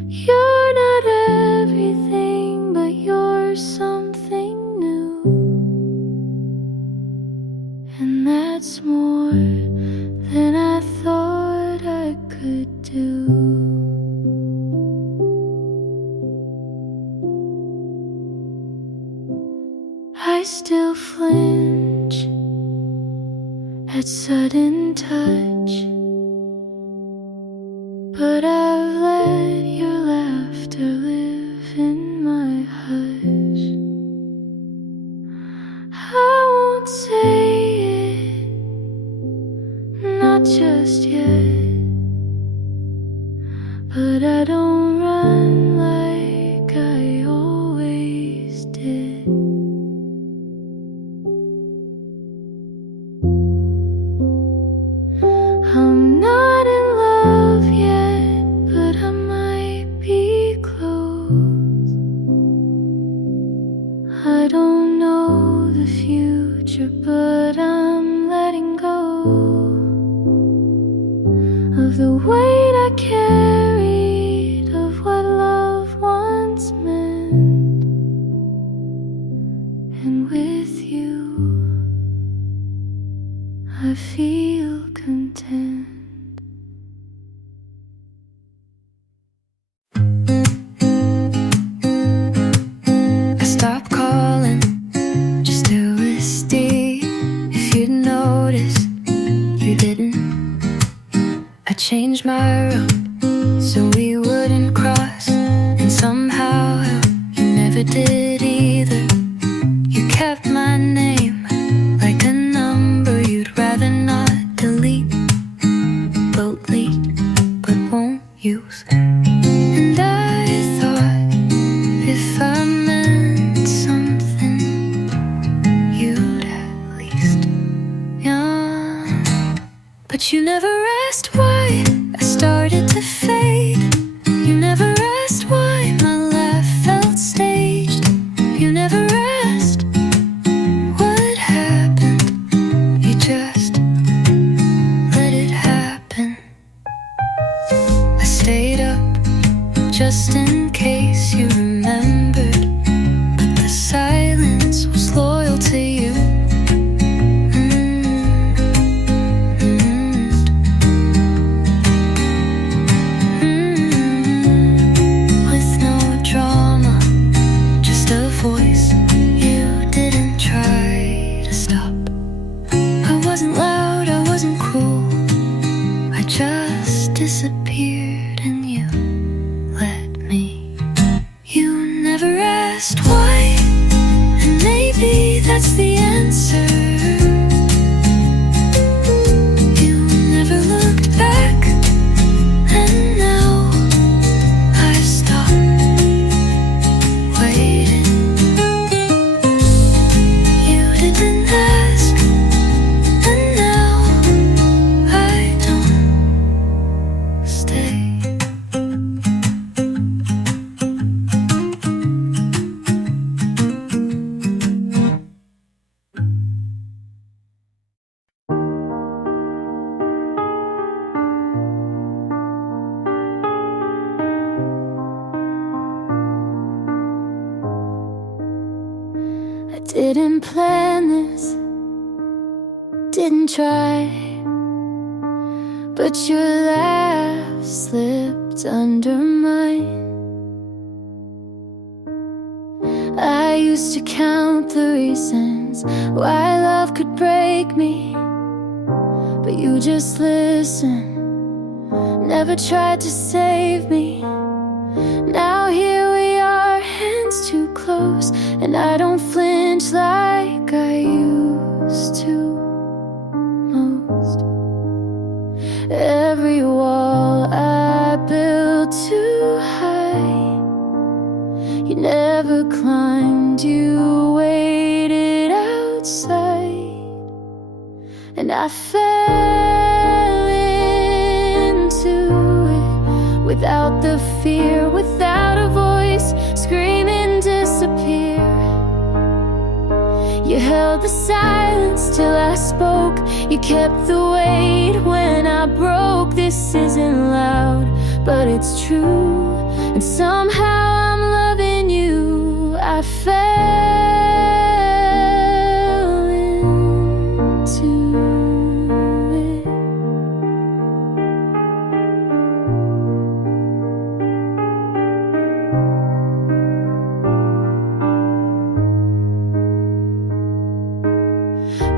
You're not everything, but you're something new, and that's more than I thought I could do. I still flinch at sudden touch, but I've let your laughter live in my hush. I won't say it, not just yet, but I don't run like I always did. I'm not in love yet, but I might be close. I don't know the future, but I'm letting go of the weight I carried, of what love once meant. And with you, I feel content. I stopped calling just to see if you'd notice. You didn't. I changed my route so we wouldn't cross, and somehow you never did either. You kept my name like a number you'd rather not delete, boldly, but won't use. And I thought if I meant something, you'd at least, yeah. But you never asked why I started to fade. You never asked why my laugh felt staged. You never asked what happened. You just let it happen. I stayed up just in case you remembered, but the silence was loyal to you. just disappeared and you let me. You never asked why, and maybe that's the answer. You never looked back, and now I've stopped waiting. You didn't ask, and now I don't stay. I didn't plan this, didn't try, but your laugh slipped under mine. I used to count the reasons why love could break me, but you just listened, never tried to save me. Now here we are, hands too close, and I don't flinch like I used to most. Every wall I built too high, you never climbed, you waited outside, and I fell into it without the fear, without a voice, screaming disappear. You held the silence till I spoke, you kept the weight when I broke. This isn't loud, but it's true, and somehow I'm loving you. I fell into it.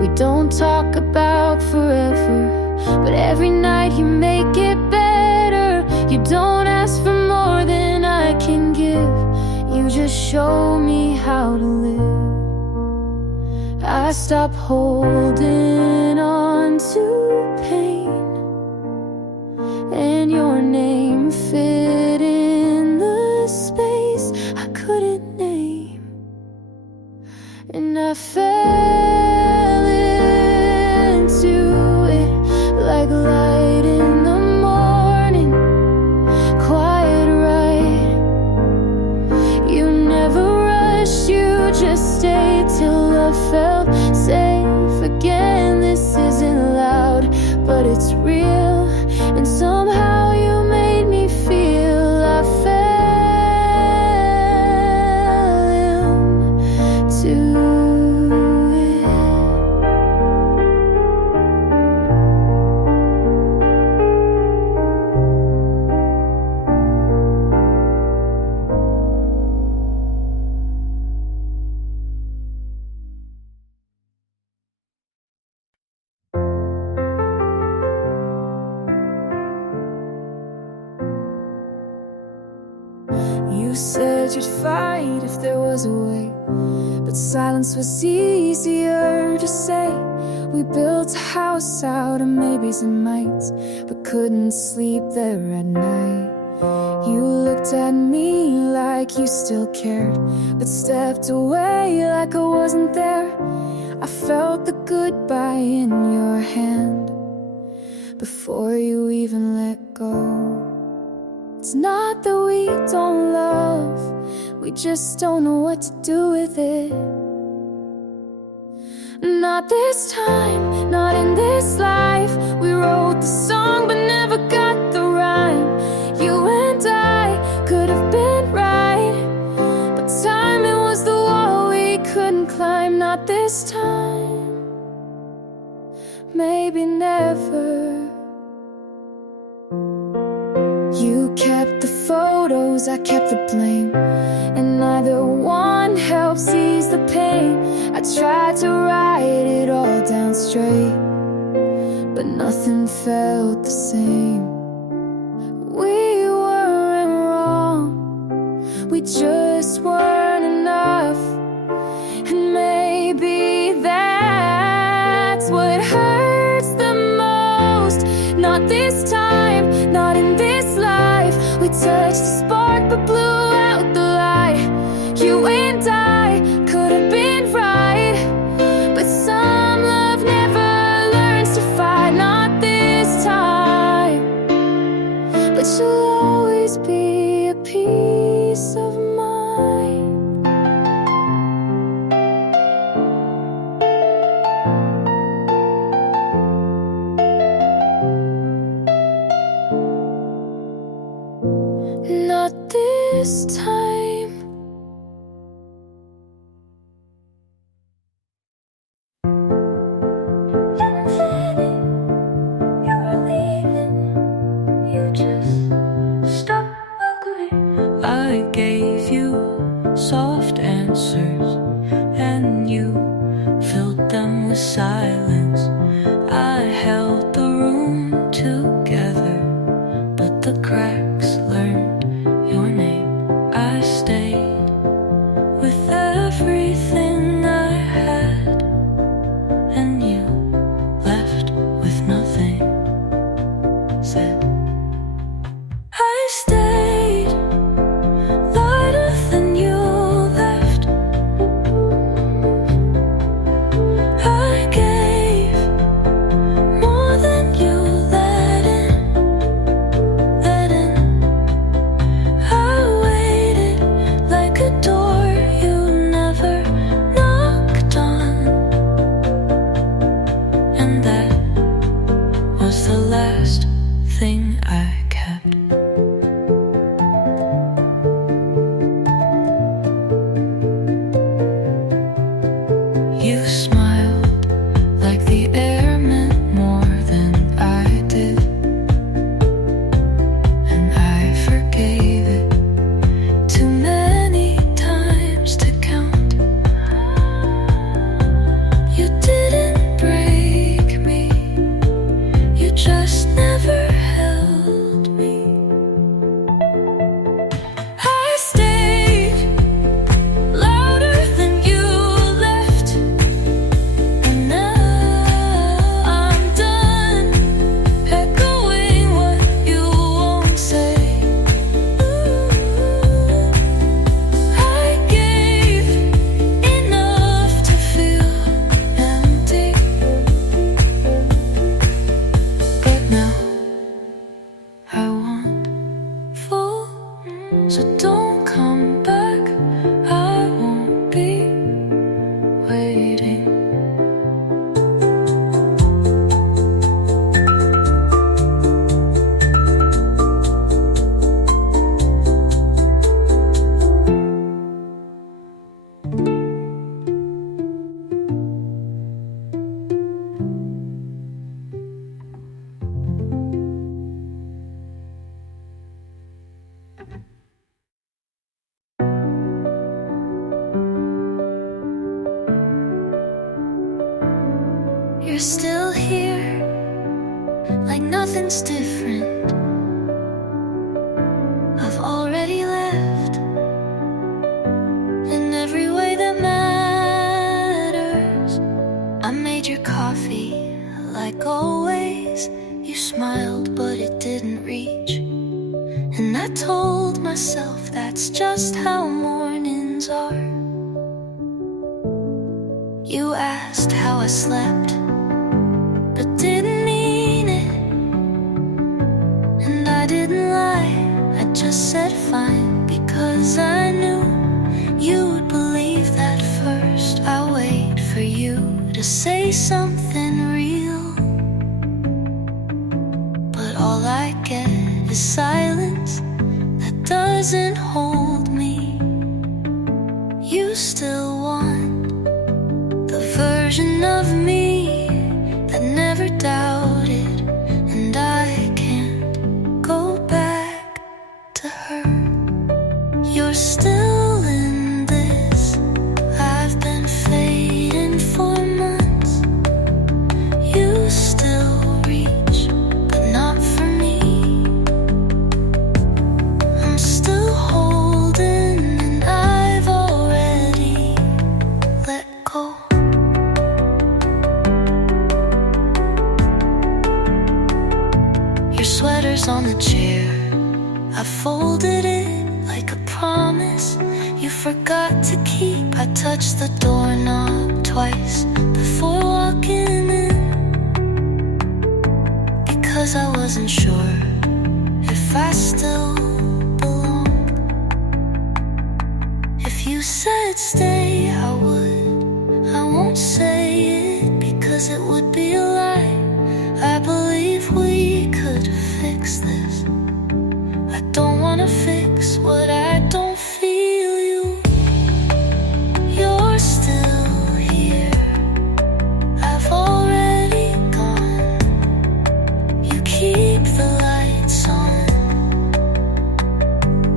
We don't talk about forever, but every night you make it better. You don't ask for more than I can give, you just show me how to live. I stop holding on to pain, and your name fit in the space I couldn't name, and I fell into it like light in the morning, quiet right. You never rushed, you just stayed till I felt safe again. This isn't loud, but it's real, and somehow you made me feel. I fell into it. You said you'd fight if there was a way, but silence was easier to say. We built a house out of maybes and mights, but couldn't sleep there at night. You looked at me like you still cared, but stepped away like I wasn't there. I felt the goodbye in your hand before you even let go. It's not that we don't love, we just don't know what to do with it. Not this time, not in this life. We wrote the song but never got the rhyme. You and I could have been right, but timing was the wall we couldn't climb. Not this time, maybe never. You kept the photos, I kept the blame, and neither one helps ease the pain. I tried to write it all down straight, but nothing felt the same. We weren't wrong, we just weren't enough. And maybe that's what hurts the most. Not this time, not in this life. We touched the spark but blew out the light. You and I could have been right, but some love never learns to fight. Not this time, but you'll always be a piece of mine. Not this time. I gave you soft answers, and you filled them with silence. I held the room together, but the cracks learned your name. I stayed with everything I had, and you left with nothing. Said I stayed lighter than you left. I gave more than you let in, let in. I waited like a door you never knocked on, and that was the last thing I kept. You smiled like the air meant more than I did, and I forgave it too many times to count. You didn't break me, you just never held me. I stayed louder than you left, and now I'm done echoing what you won't say. I gave enough to feel empty, but now I want full. So don't come back, I won't be waiting. You're still here, like nothing's different. I've already left in every way that matters. I made your coffee like always. You smiled, but it didn't reach. And I told myself that's just how mornings are. You asked how I slept, but didn't mean it. And I didn't lie, I just said fine, because I knew you would believe that first. I wait for you to say something real, but all I get is silence that doesn't hold me. You still want the version of me that never doubted, and I can't go back to her. You're still in this, I've been fading for months. You still chair. I folded it like a promise you forgot to keep. I touched the doorknob twice before walking in, because I wasn't sure if I still belong. If you said stay, I would. I won't say it because it would be a lie. I believe we could fix this. I don't wanna fix what I don't feel you. You're still here. I've already gone. You keep the lights on,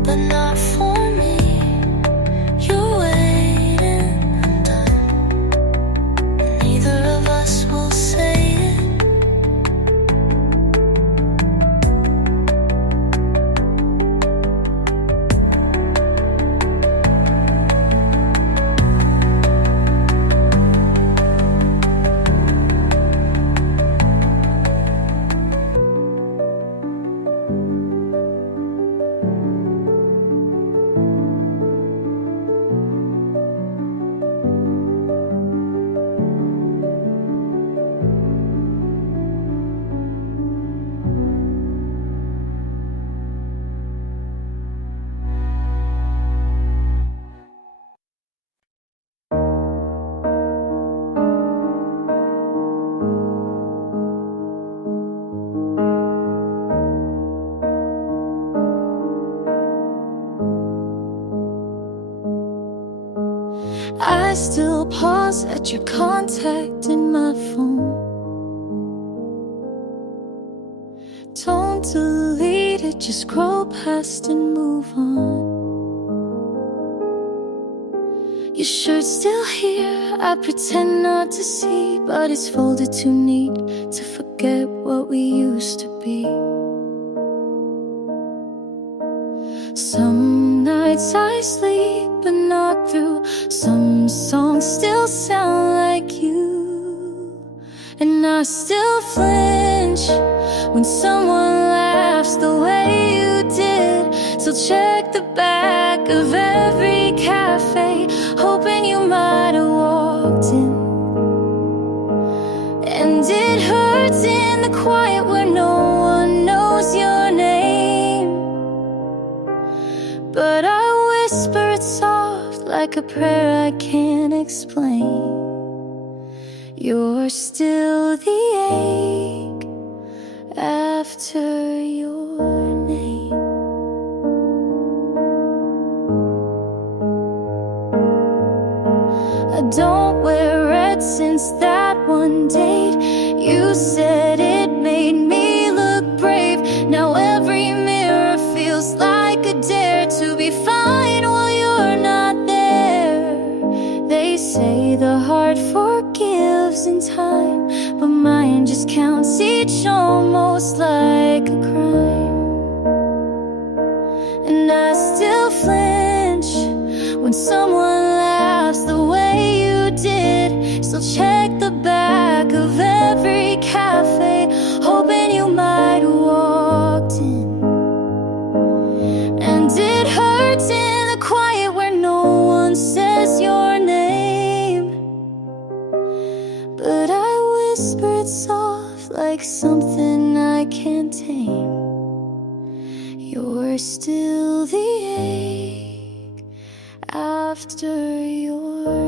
but not for me. You're waiting undone. Neither of us will say it. I still pause at your contact in my phone. Don't delete it, just scroll past and move on. Your shirt's still here, I pretend not to see, but it's folded too neat to forget what we used to be. Some nights I sleep but not through. Some songs still sound like you, and I still flinch when someone laughs the way you did. So check the back of every cafe, hoping you might have walked in. And it hurts in the quiet where no one knows your name, but I whisper it soft like a prayer I can't explain. You're still the ache after your name. I don't wear red since that one date. You said it made me look brave. Now every mirror feels like a dare to be fine while you're not there. They say the heart forgives in time, but mine just counts each almost like a crime. And I still flinch when someone laughs the way you did. Still check the back of every cafe, hoping you might have walked in. And it hurts in the quiet where no one says your name, but I whisper it soft like something I can't tame. You're still the ache after your